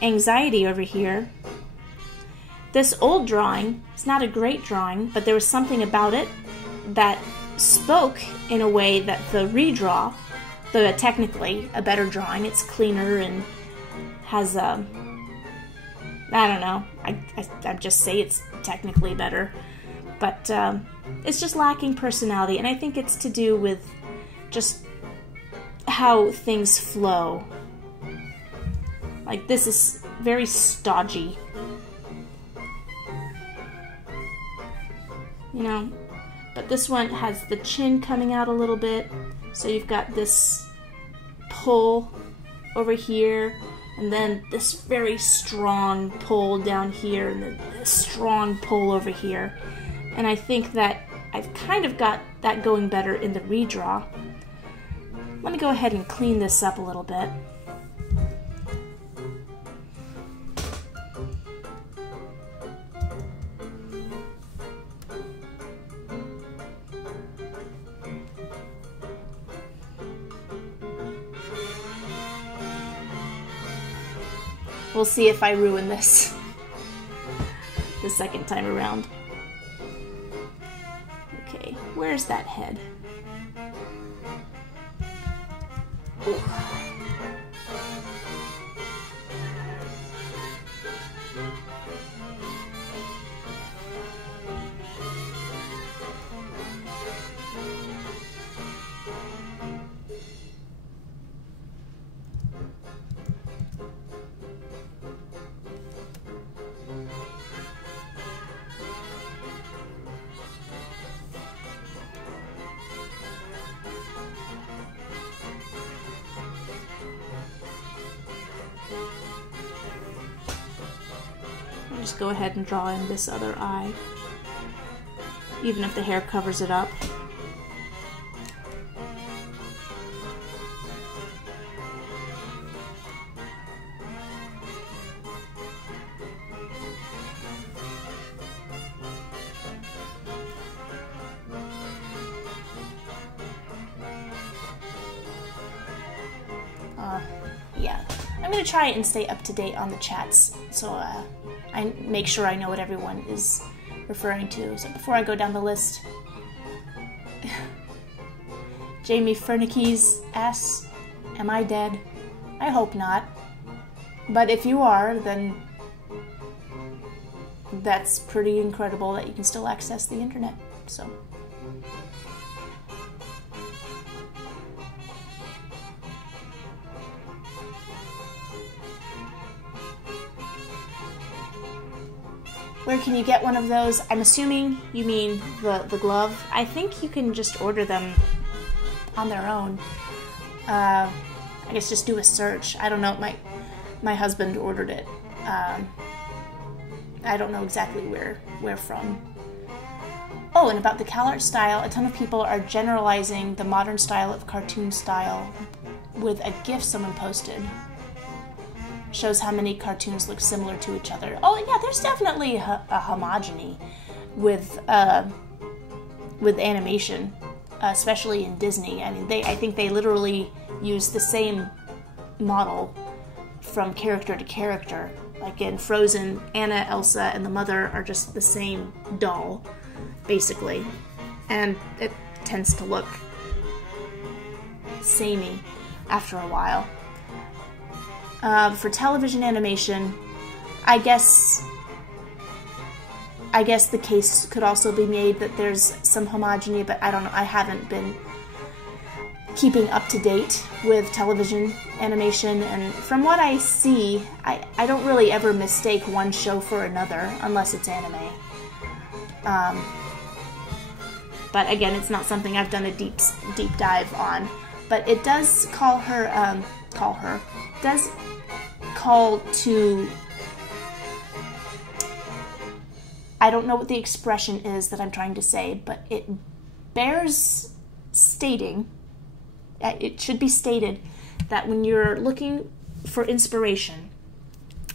anxiety over here, this old drawing is not a great drawing, but there was something about it that spoke in a way that the REDRAW, technically a better drawing, it's cleaner and has a, I don't know, I just say it's technically better, but it's just lacking personality, and I think it's to do with just how things flow. Like, this is very stodgy, you know, but this one has the chin coming out a little bit, so you've got this pull over here, and then this very strong pull down here, and then this strong pull over here. And I think that I've kind of got that going better in the REDRAW. Let me go ahead and clean this up a little bit. We'll see if I ruin this the second time around. Okay, where's that head? Ooh. just go ahead and draw in this other eye, even if the hair covers it up. Yeah, I'm gonna try and stay up to date on the chats, so I make sure I know what everyone is referring to. So before I go down the list, Jamie Fernickies asks, "Am I dead?" I hope not, but if you are, then that's pretty incredible that you can still access the internet. So. Where can you get one of those? I'm assuming you mean the glove. I think you can just order them on their own. I guess just do a search. I don't know. My husband ordered it. I don't know exactly where from. Oh, and about the CalArt style, a ton of people are generalizing the modern style of cartoon style with a GIF someone posted. Shows how many cartoons look similar to each other. Oh yeah, there's definitely a homogeny with animation, especially in Disney. I mean, I think they literally use the same model from character to character. Like in Frozen, Anna, Elsa, and the mother are just the same doll, basically, and it tends to look samey after a while. For television animation, I guess the case could also be made that there's some homogeny, but I don't know. I haven't been keeping up to date with television animation, and from what I see, I don't really ever mistake one show for another unless it's anime. But again, it's not something I've done a deep dive on. But it does call to, I don't know what the expression is that I'm trying to say, but it bears stating, it should be stated, that when you're looking for inspiration,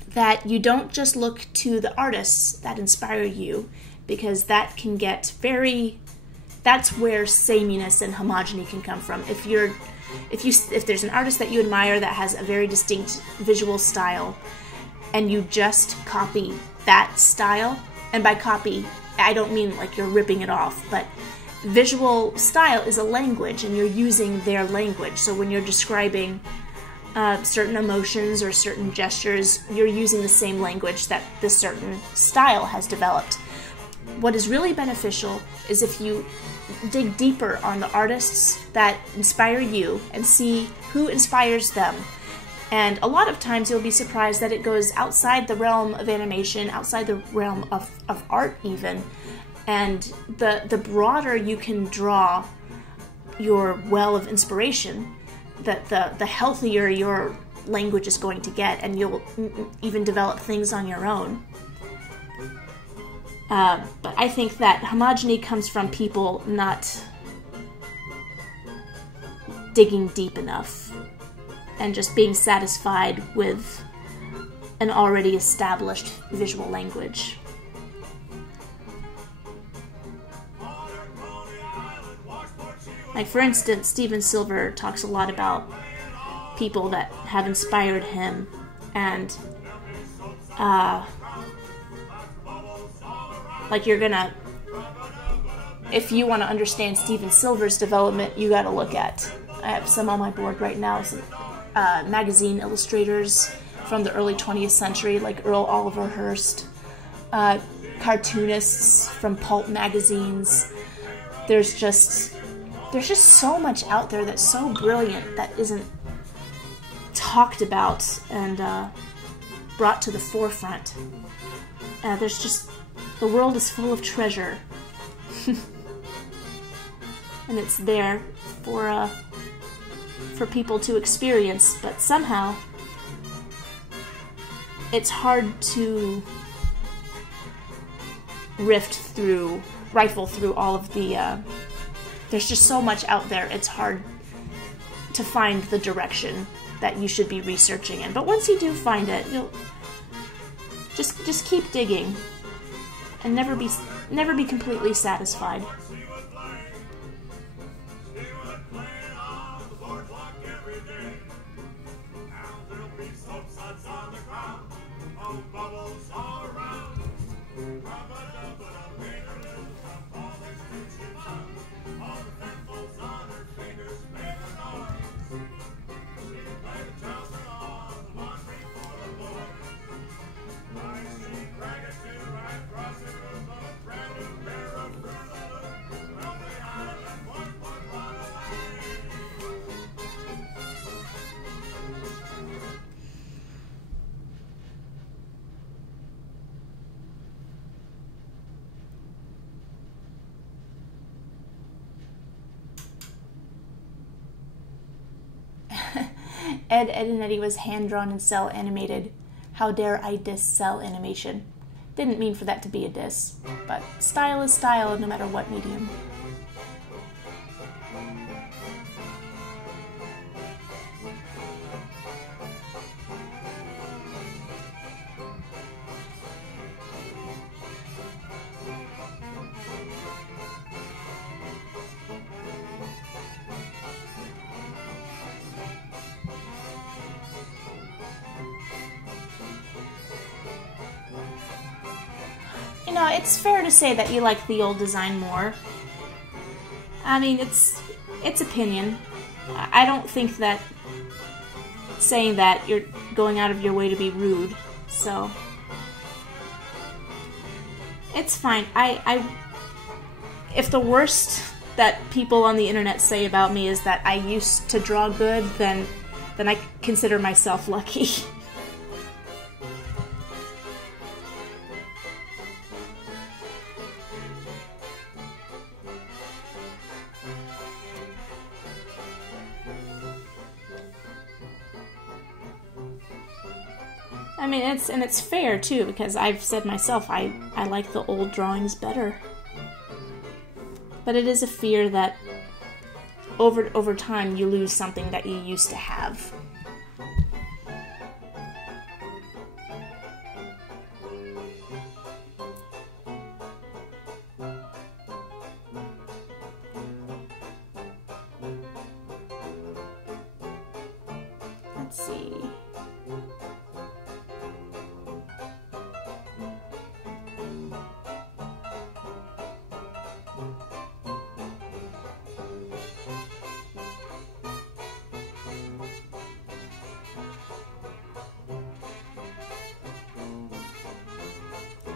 that you don't just look to the artists that inspire you, because that can get that's where sameness and homogeny can come from. If there's an artist that you admire that has a very distinct visual style, and you just copy that style, and by copy, I don't mean like you're ripping it off, but visual style is a language, and you're using their language. So when you're describing certain emotions or certain gestures, you're using the same language that this certain style has developed. What is really beneficial is if you dig deeper on the artists that inspire you and see who inspires them. And a lot of times you'll be surprised that it goes outside the realm of animation, outside the realm of art even. And the broader you can draw your well of inspiration, the healthier your language is going to get, and you'll even develop things on your own. But I think that homogeny comes from people not digging deep enough and just being satisfied with an already established visual language. Like, for instance, Steven Silver talks a lot about people that have inspired him, and like, if you want to understand Steven Silver's development, you gotta look at, I have some on my board right now, some magazine illustrators from the early 20th century, like Earl Oliver Hearst, cartoonists from pulp magazines. There's just so much out there that's so brilliant that isn't talked about and brought to the forefront. The world is full of treasure, and it's there for people to experience, but somehow it's hard to rifle through all of the, there's just so much out there, it's hard to find the direction that you should be researching in. But once you do find it, you'll just keep digging and never be completely satisfied. Ed, and Eddie was hand-drawn and cell animated. How dare I diss cell animation? Didn't mean for that to be a diss, but style is style no matter what medium. You know, it's fair to say that you like the old design more. I mean, it's opinion. I don't think that saying that you're going out of your way to be rude, so it's fine. If the worst that people on the internet say about me is that I used to draw good, then I consider myself lucky. I mean, it's fair too, because I've said myself I like the old drawings better. But it is a fear that over time you lose something that you used to have. Let's see.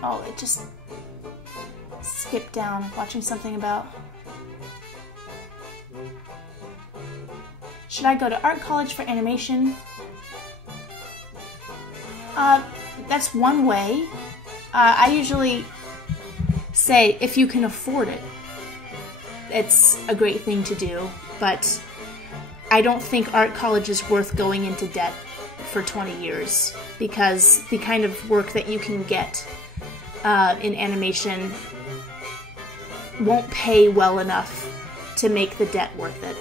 Oh, it just skipped down, watching something about... Should I go to art college for animation? That's one way. I usually say if you can afford it, it's a great thing to do, but I don't think art college is worth going into debt for 20 years, because the kind of work that you can get in animation won't pay well enough to make the debt worth it.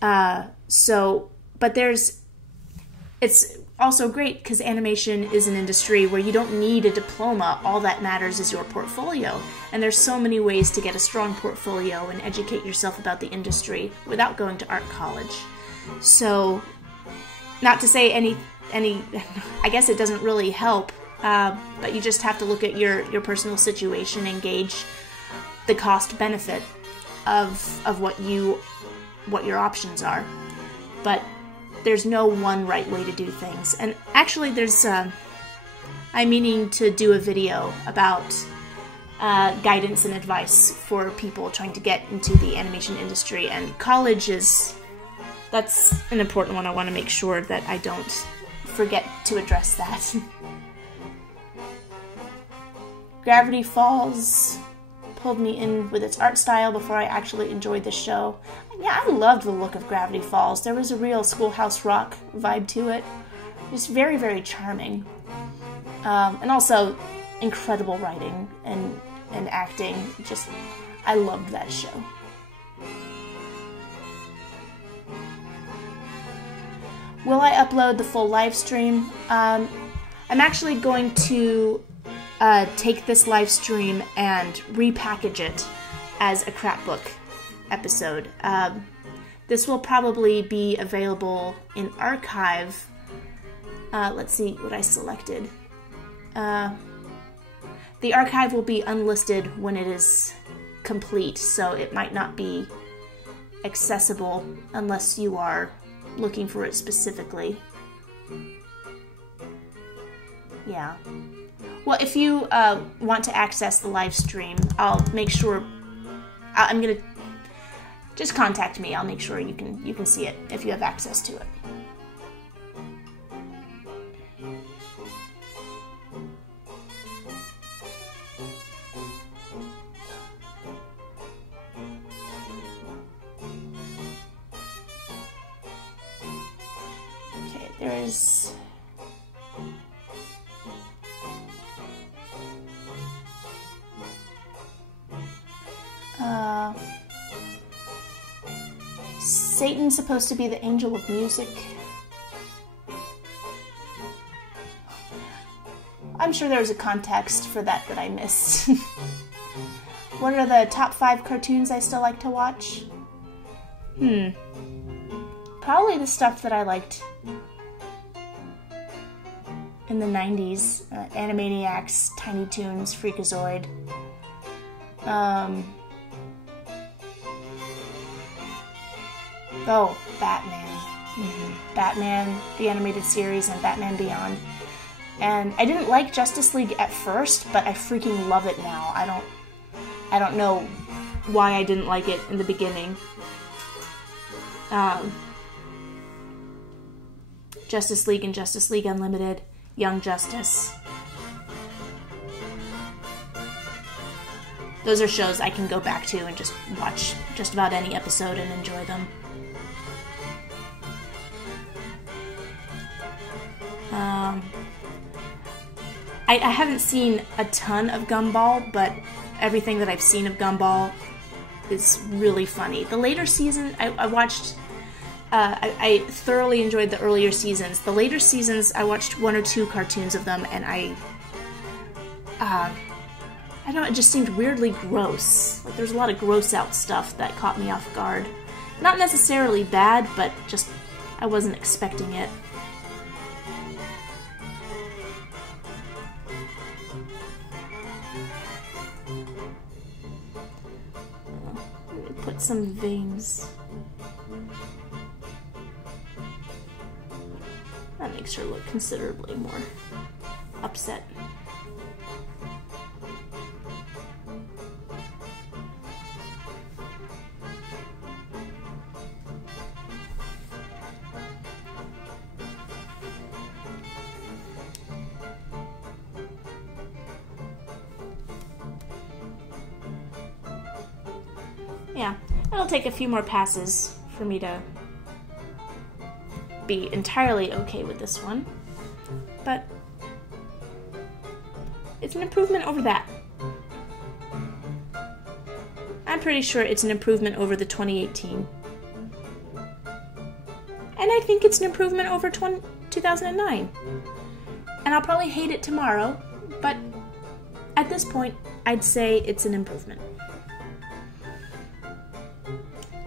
But it's also great because animation is an industry where you don't need a diploma. All that matters is your portfolio. And there's so many ways to get a strong portfolio and educate yourself about the industry without going to art college. So, not to say any, I guess it doesn't really help, but you just have to look at your personal situation and gauge the cost benefit of what your options are. But there's no one right way to do things. And actually I'm meaning to do a video about guidance and advice for people trying to get into the animation industry, and college that's an important one. I want to make sure that I don't forget to address that. Gravity Falls pulled me in with its art style before I actually enjoyed the show. Yeah, I loved the look of Gravity Falls. There was a real Schoolhouse Rock vibe to it. Just very, very charming. And also incredible writing. And and acting. Just, I loved that show. Will I upload the full live stream? I'm actually going to take this live stream and repackage it as a Crapbook episode. This will probably be available in archive. Let's see what I selected. The archive will be unlisted when it is complete, so it might not be accessible unless you are looking for it specifically. Yeah. Well, if you want to access the live stream, I'll make sure. I'm gonna just contact me. I'll make sure you can see it if you have access to it. Okay, there is. Satan's supposed to be the angel of music. I'm sure there was a context for that I missed. What are the top 5 cartoons I still like to watch? Probably the stuff that I liked in the 90s. Animaniacs, Tiny Toons, Freakazoid. Oh, Batman. Batman, the animated series, and Batman Beyond. And I didn't like Justice League at first, but I freaking love it now. I don't know why I didn't like it in the beginning. Justice League and Justice League Unlimited, Young Justice. Those are shows I can go back to and just watch just about any episode and enjoy them. I haven't seen a ton of Gumball, but everything that I've seen of Gumball is really funny. The later season, I watched, I thoroughly enjoyed the earlier seasons. The later seasons, I watched 1 or 2 cartoons of them, and I don't know, it just seemed weirdly gross. Like, there's a lot of gross out stuff that caught me off guard. Not necessarily bad, but just, I wasn't expecting it. Put some veins. That makes her look considerably more upset. Yeah, it'll take a few more passes for me to be entirely okay with this one, but it's an improvement over that. I'm pretty sure it's an improvement over the 2018. And I think it's an improvement over 2009. And I'll probably hate it tomorrow, but at this point, I'd say it's an improvement.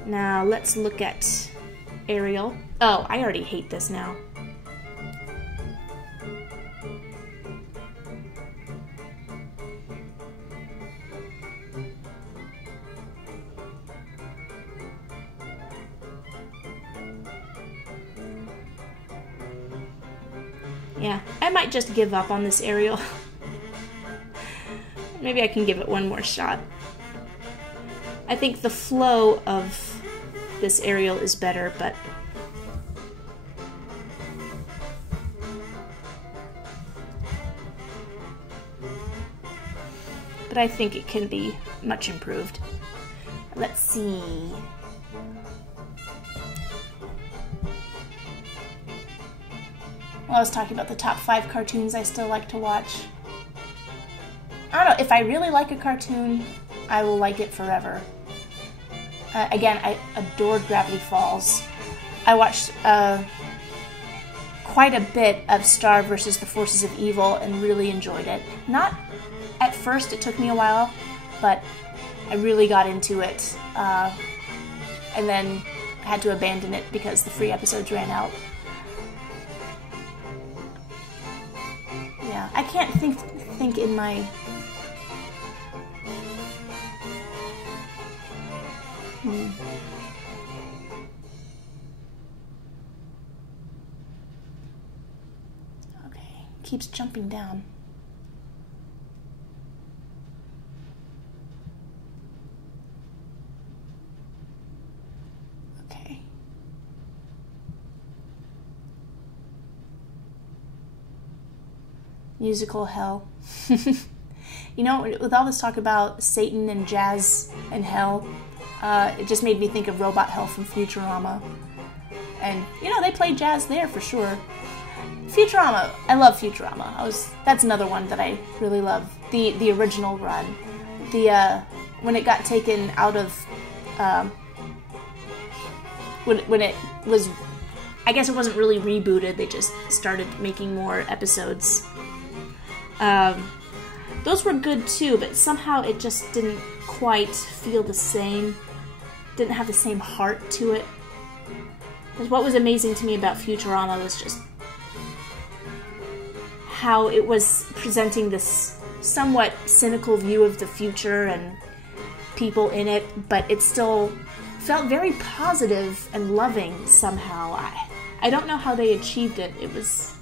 Now, let's look at Ariel. Oh, I already hate this now. Yeah, I might just give up on this Ariel. Maybe I can give it one more shot. I think the flow of this Ariel is better, but I think it can be much improved. Let's see. Well, I was talking about the top 5 cartoons I still like to watch. I don't know, if I really like a cartoon, I will like it forever. Again, I adored Gravity Falls. I watched quite a bit of Star versus the Forces of Evil and really enjoyed it. Not at first, it took me a while, but I really got into it. And then I had to abandon it because the free episodes ran out. Yeah, I can't think in my... Okay, keeps jumping down. Okay. Musical hell. You know, with all this talk about Satan and jazz and hell, it just made me think of Robot Hell from Futurama. And, you know, they played jazz there for sure. Futurama, I love Futurama. That's another one that I really love. The original run. When it got taken out of, when it was, I guess it wasn't really rebooted, they just started making more episodes. Those were good too, but somehow it just didn't quite feel the same. Didn't have the same heart to it. Because what was amazing to me about Futurama was just how it was presenting this somewhat cynical view of the future and people in it, but it still felt very positive and loving somehow. I don't know how they achieved it. It's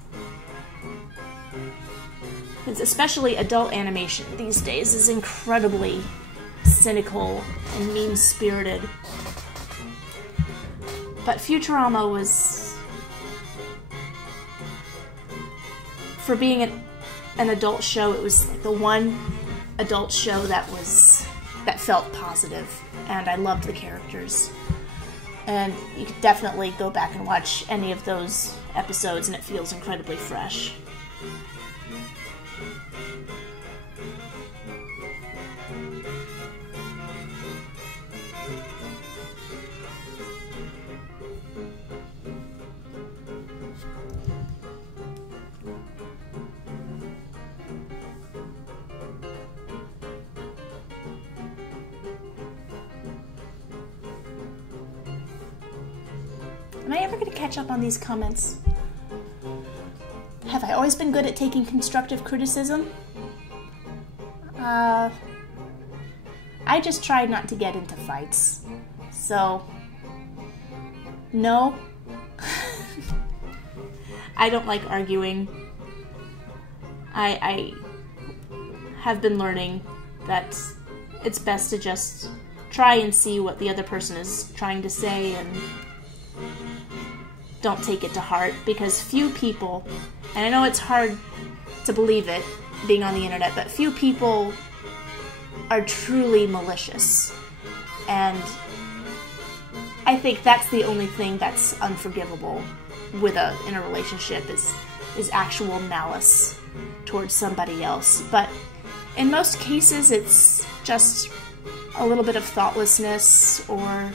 especially adult animation these days is incredibly cynical and mean-spirited. But Futurama was, for being an adult show, it was the one adult show that felt positive, and I loved the characters. And you could definitely go back and watch any of those episodes, and it feels incredibly fresh. Am I ever going to catch up on these comments? Have I always been good at taking constructive criticism? I just tried not to get into fights. So, no. I don't like arguing. I have been learning that it's best to just try and see what the other person is trying to say and don't take it to heart, because few people, and I know it's hard to believe it being on the internet, but few people are truly malicious. And I think that's the only thing that's unforgivable in a relationship is actual malice towards somebody else. But in most cases it's just a little bit of thoughtlessness, or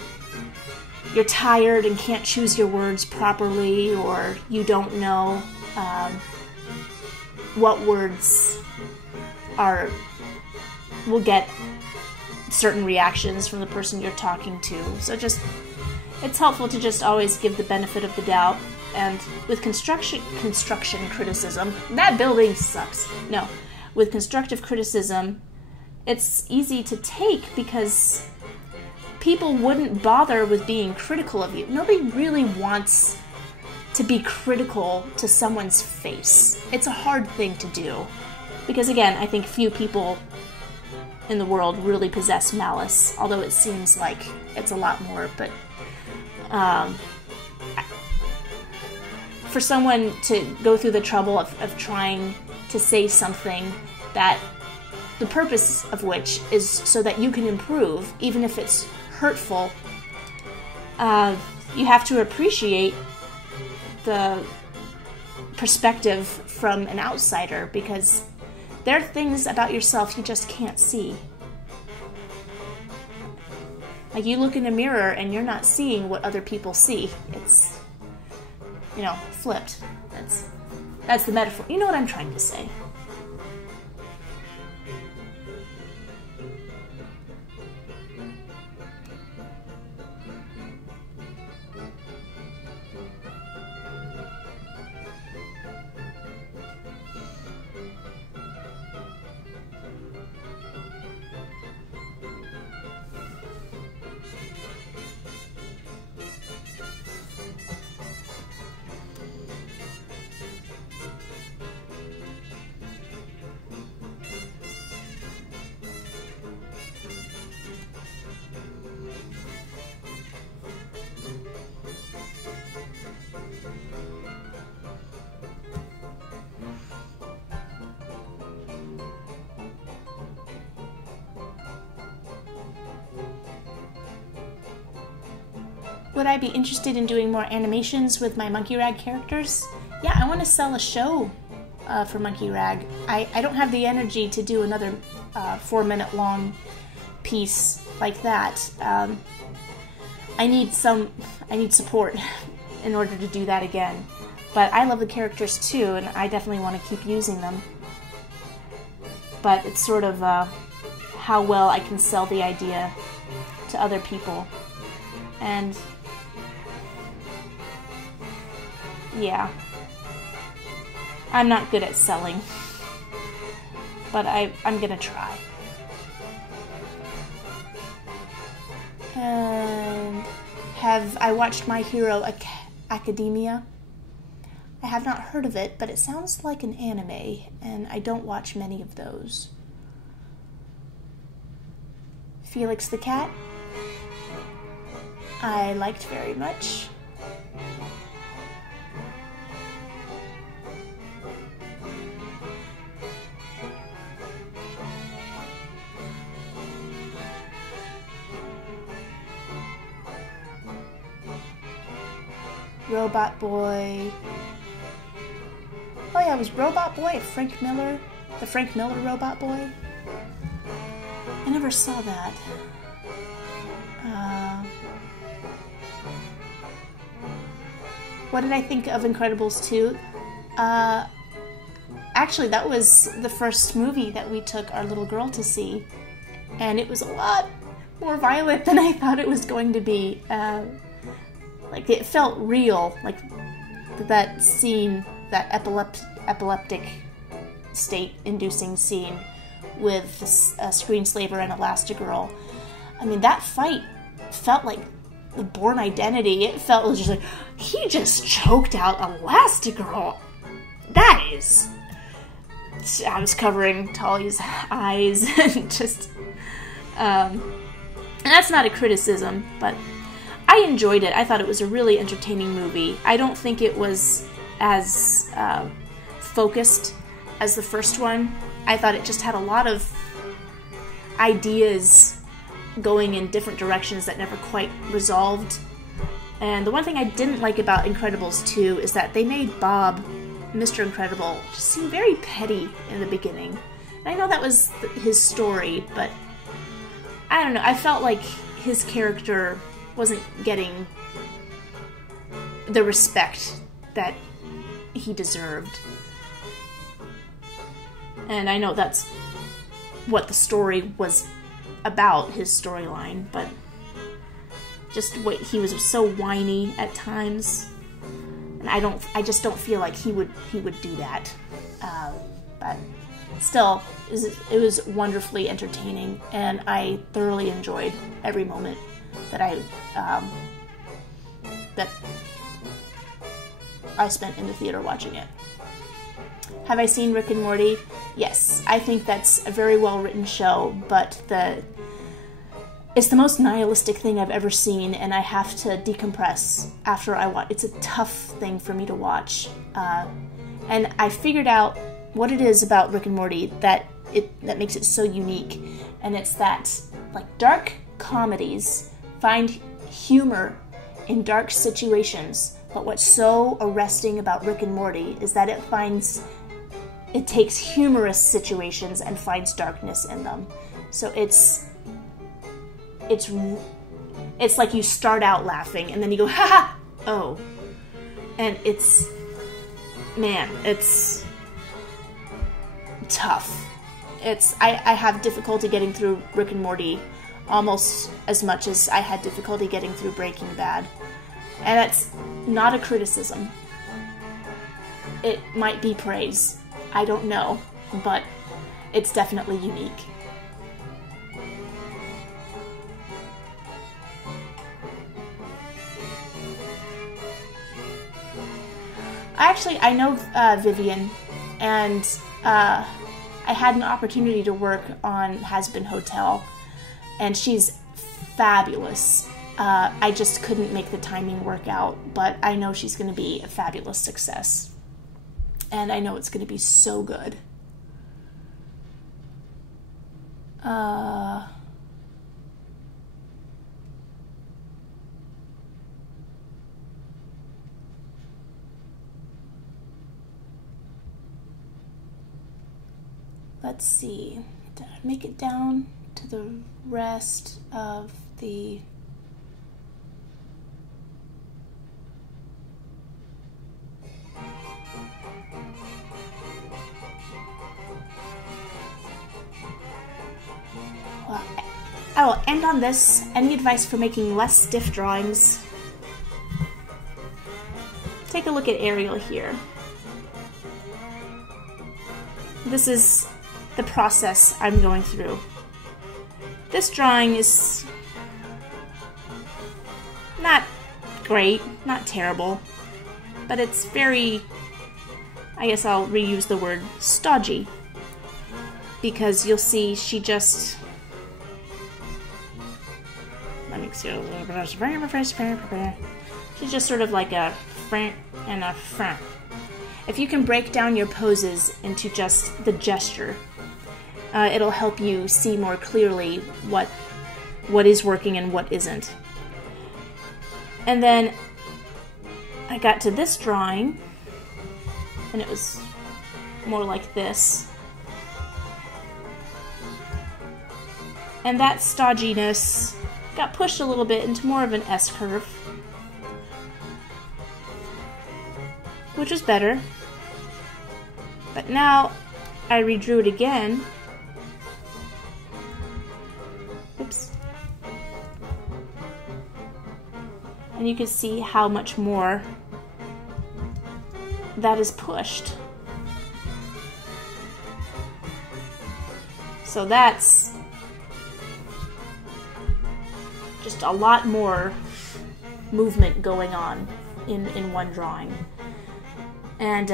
you're tired and can't choose your words properly, or you don't know what words will get certain reactions from the person you're talking to. So it's helpful to just always give the benefit of the doubt. And with construction criticism, that building sucks. No, with constructive criticism, it's easy to take because people wouldn't bother with being critical of you. Nobody really wants to be critical to someone's face. It's a hard thing to do. Because again, I think few people in the world really possess malice, although it seems like it's a lot more. But for someone to go through the trouble of trying to say something that the purpose of which is so that you can improve, even if it's hurtful, you have to appreciate the perspective from an outsider, because there are things about yourself you just can't see. Like, you look in a mirror and you're not seeing what other people see. It's, you know, flipped. That's the metaphor. You know what I'm trying to say. Would I be interested in doing more animations with my Monkey Rag characters? Yeah, I want to sell a show for Monkey Rag. I don't have the energy to do another 4-minute long piece like that. I need support in order to do that again. But I love the characters too, and I definitely want to keep using them. But it's sort of how well I can sell the idea to other people. And yeah, I'm not good at selling, but I'm gonna try. And have I watched My Hero Academia? I have not heard of it, but it sounds like an anime, and I don't watch many of those. Felix the Cat, I liked very much. Robot Boy. Oh yeah, was Robot Boy Frank Miller? The Frank Miller Robot Boy? I never saw that. What did I think of Incredibles 2? Actually, that was the first movie that we took our little girl to see, and it was a lot more violent than I thought it was going to be. Like, it felt real, like that scene, that epileptic state-inducing scene with a Screenslaver and Elastigirl. I mean, that fight felt like the Bourne Identity. It felt just like, he just choked out Elastigirl. That is... I was covering Tali's eyes and just... and that's not a criticism, but I enjoyed it. I thought it was a really entertaining movie. I don't think it was as focused as the first one. I thought it just had a lot of ideas going in different directions that never quite resolved. And the one thing I didn't like about Incredibles 2 is that they made Bob, Mr. Incredible, just seem very petty in the beginning. And I know that was his story, but I don't know. I felt like his character wasn't getting the respect that he deserved. And I know that's what the story was about, his storyline, but just what he was so whiny at times, and I just don't feel like he would do that. But still, it was wonderfully entertaining, and I thoroughly enjoyed every moment that I spent in the theater watching it. Have I seen Rick and Morty? Yes, I think that's a very well-written show, but it's the most nihilistic thing I've ever seen, and I have to decompress after I watch. It's a tough thing for me to watch, and I figured out what it is about Rick and Morty that makes it so unique, and it's that, like, dark comedies find humor in dark situations, but what's so arresting about Rick and Morty is that it finds it takes humorous situations and finds darkness in them. So it's like you start out laughing and then you go, ha ha, oh. And it's tough. I have difficulty getting through Rick and Morty almost as much as I had difficulty getting through Breaking Bad. And that's not a criticism. It might be praise. I don't know, but it's definitely unique. I know Vivian, and I had an opportunity to work on Has Been Hotel, and she's fabulous. I just couldn't make the timing work out, but I know she's going to be a fabulous success. And I know it's going to be so good. Let's see. Did I make it down to the rest of the... Well, I will end on this. Any advice for making less stiff drawings? Take a look at Ariel here. This is the process I'm going through. This drawing is not great, not terrible, but it's very, I guess I'll reuse the word stodgy, because you'll see she just, let me see, she's just sort of like a front and a front. If you can break down your poses into just the gesture, it'll help you see more clearly what is working and what isn't. And then I got to this drawing, and it was more like this. And that stodginess got pushed a little bit into more of an S-curve, which was better. But now I redrew it again. Oops. And you can see how much more that is pushed. So that's just a lot more movement going on in one drawing. And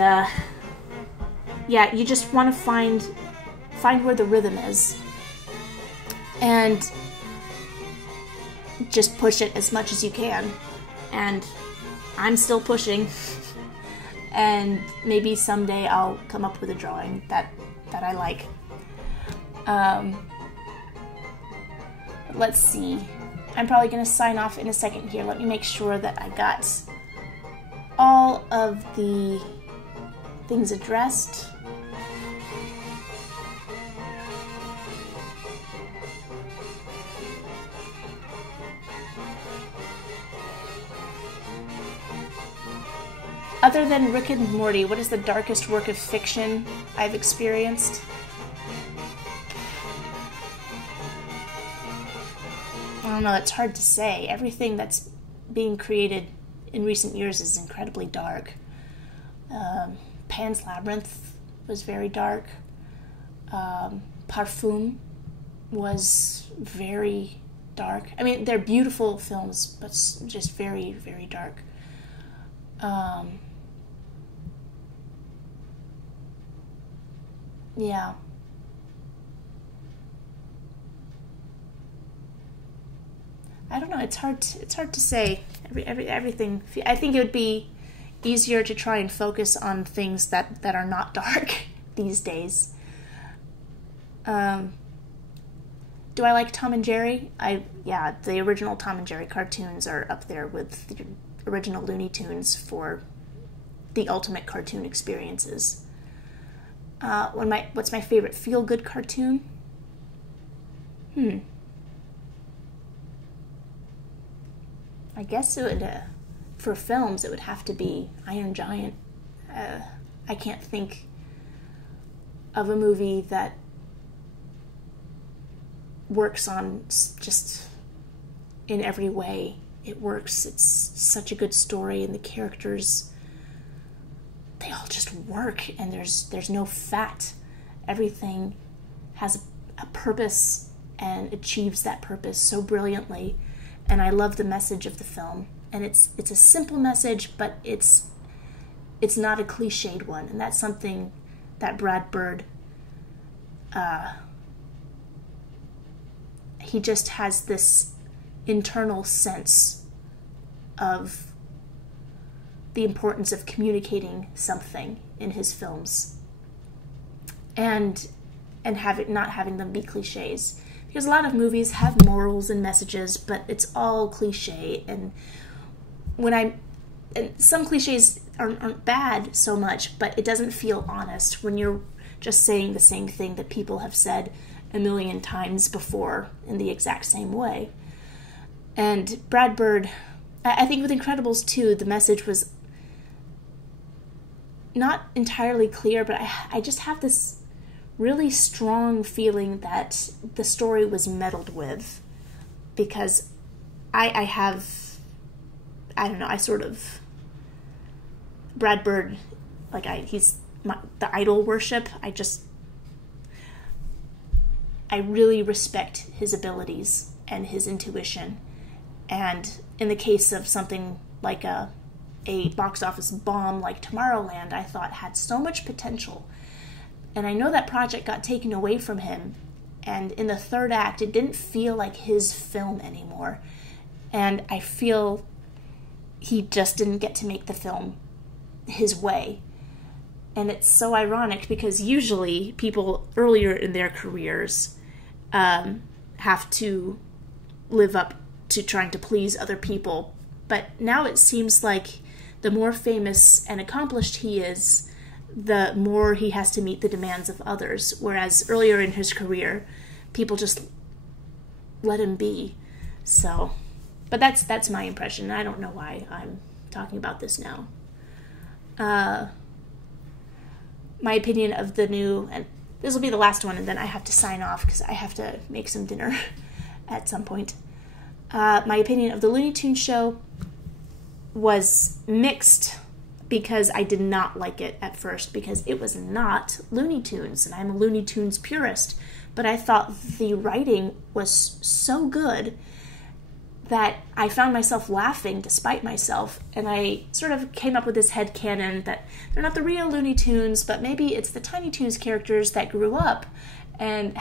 yeah, you just want to find where the rhythm is and just push it as much as you can. And I'm still pushing, and maybe someday I'll come up with a drawing that I like. Let's see. I'm probably going to sign off in a second here. Let me make sure that I got all of the things addressed. Other than Rick and Morty, what is the darkest work of fiction I've experienced? I don't know, it's hard to say. Everything that's being created in recent years is incredibly dark. Pan's Labyrinth was very dark. Parfum was very dark. I mean, they're beautiful films, but just very, very dark. Yeah. I don't know. It's hard to say. Everything. I think it would be easier to try and focus on things that are not dark these days. Do I like Tom and Jerry? Yeah, the original Tom and Jerry cartoons are up there with the original Looney Tunes for the ultimate cartoon experiences. What's my favorite feel-good cartoon? I guess it would, for films, it would have to be Iron Giant. I can't think of a movie that works on just in every way. It works. It's such a good story, and the characters, they all just work, and there's no fat. Everything has a purpose and achieves that purpose so brilliantly. And I love the message of the film. And it's a simple message, but it's not a cliched one. And that's something that Brad Bird, he just has this internal sense of the importance of communicating something in his films, and not having them be cliches, because a lot of movies have morals and messages, but it's all cliche. And some cliches aren't bad so much, but it doesn't feel honest when you're just saying the same thing that people have said a million times before in the exact same way. And Brad Bird, I think with Incredibles 2, the message was not entirely clear, but I just have this really strong feeling that the story was meddled with, because I don't know, I sort of, Brad Bird, like he's the idol worship. I really respect his abilities and his intuition. And in the case of something like a box office bomb like Tomorrowland, I thought had so much potential. And I know that project got taken away from him. And in the third act, it didn't feel like his film anymore. And I feel he just didn't get to make the film his way. And it's so ironic, because usually people earlier in their careers have to live up to trying to please other people. But now it seems like the more famous and accomplished he is, the more he has to meet the demands of others. Whereas earlier in his career, people just let him be. So, but that's my impression. I don't know why I'm talking about this now. My opinion of the new, and this will be the last one, and then I have to sign off because I have to make some dinner at some point. My opinion of the Looney Tunes show was mixed, because I did not like it at first, because it was not Looney Tunes, and I'm a Looney Tunes purist, but I thought the writing was so good that I found myself laughing despite myself, and I sort of came up with this headcanon that they're not the real Looney Tunes, but maybe it's the Tiny Toons characters that grew up and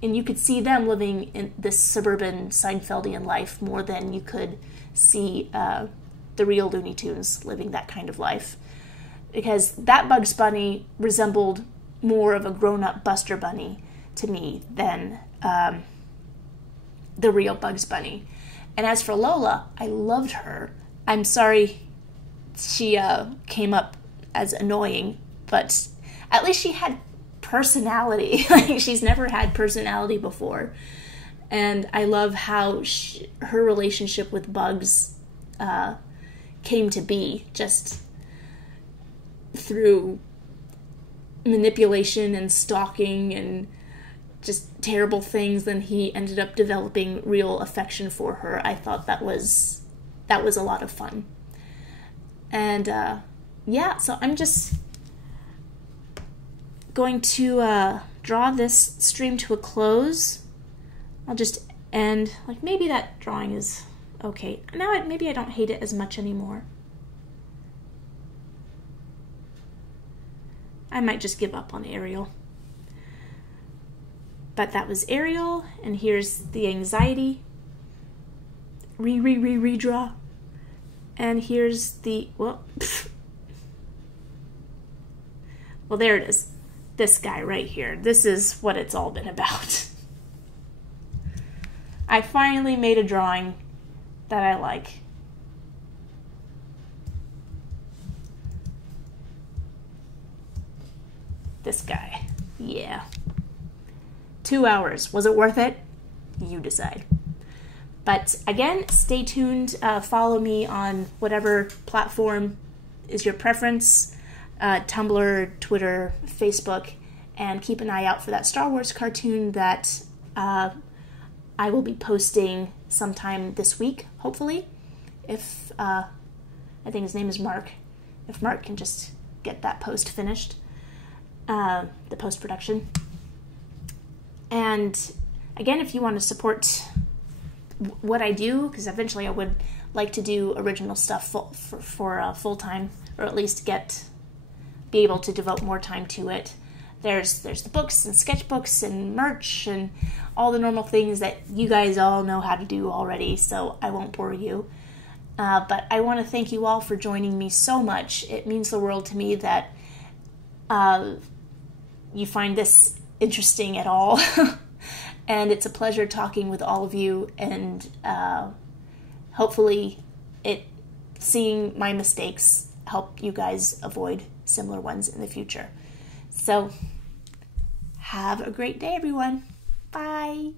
you could see them living in this suburban Seinfeldian life more than you could see the real Looney Tunes living that kind of life. Because that Bugs Bunny resembled more of a grown-up Buster Bunny to me than the real Bugs Bunny. And as for Lola, I loved her. I'm sorry she came up as annoying, but at least she had personality. Like, she's never had personality before. And I love how her relationship with Bugs came to be, just through manipulation and stalking and just terrible things. Then he ended up developing real affection for her. I thought that was a lot of fun. And yeah, so I'm just going to draw this stream to a close. I'll just end, like, maybe that drawing is okay. Now maybe I don't hate it as much anymore. I might just give up on Ariel. But that was Ariel, and here's the anxiety. Redraw. And here's the, well, there it is. This guy right here. This is what it's all been about. I finally made a drawing that I like. This guy. Yeah. 2 hours. Was it worth it? You decide. But again, stay tuned. Follow me on whatever platform is your preference. Tumblr, Twitter, Facebook. And keep an eye out for that Star Wars cartoon that I will be posting sometime this week, hopefully. If, I think his name is Mark. If Mark can just get that post finished. The post-production. And again, if you want to support what I do, because eventually I would like to do original stuff for full-time, or at least be able to devote more time to it. There's the books and sketchbooks and merch and all the normal things that you guys all know how to do already, so I won't bore you. But I want to thank you all for joining me so much. It means the world to me that you find this interesting at all. And it's a pleasure talking with all of you, and hopefully seeing my mistakes help you guys avoid similar ones in the future. So, have a great day, everyone. Bye.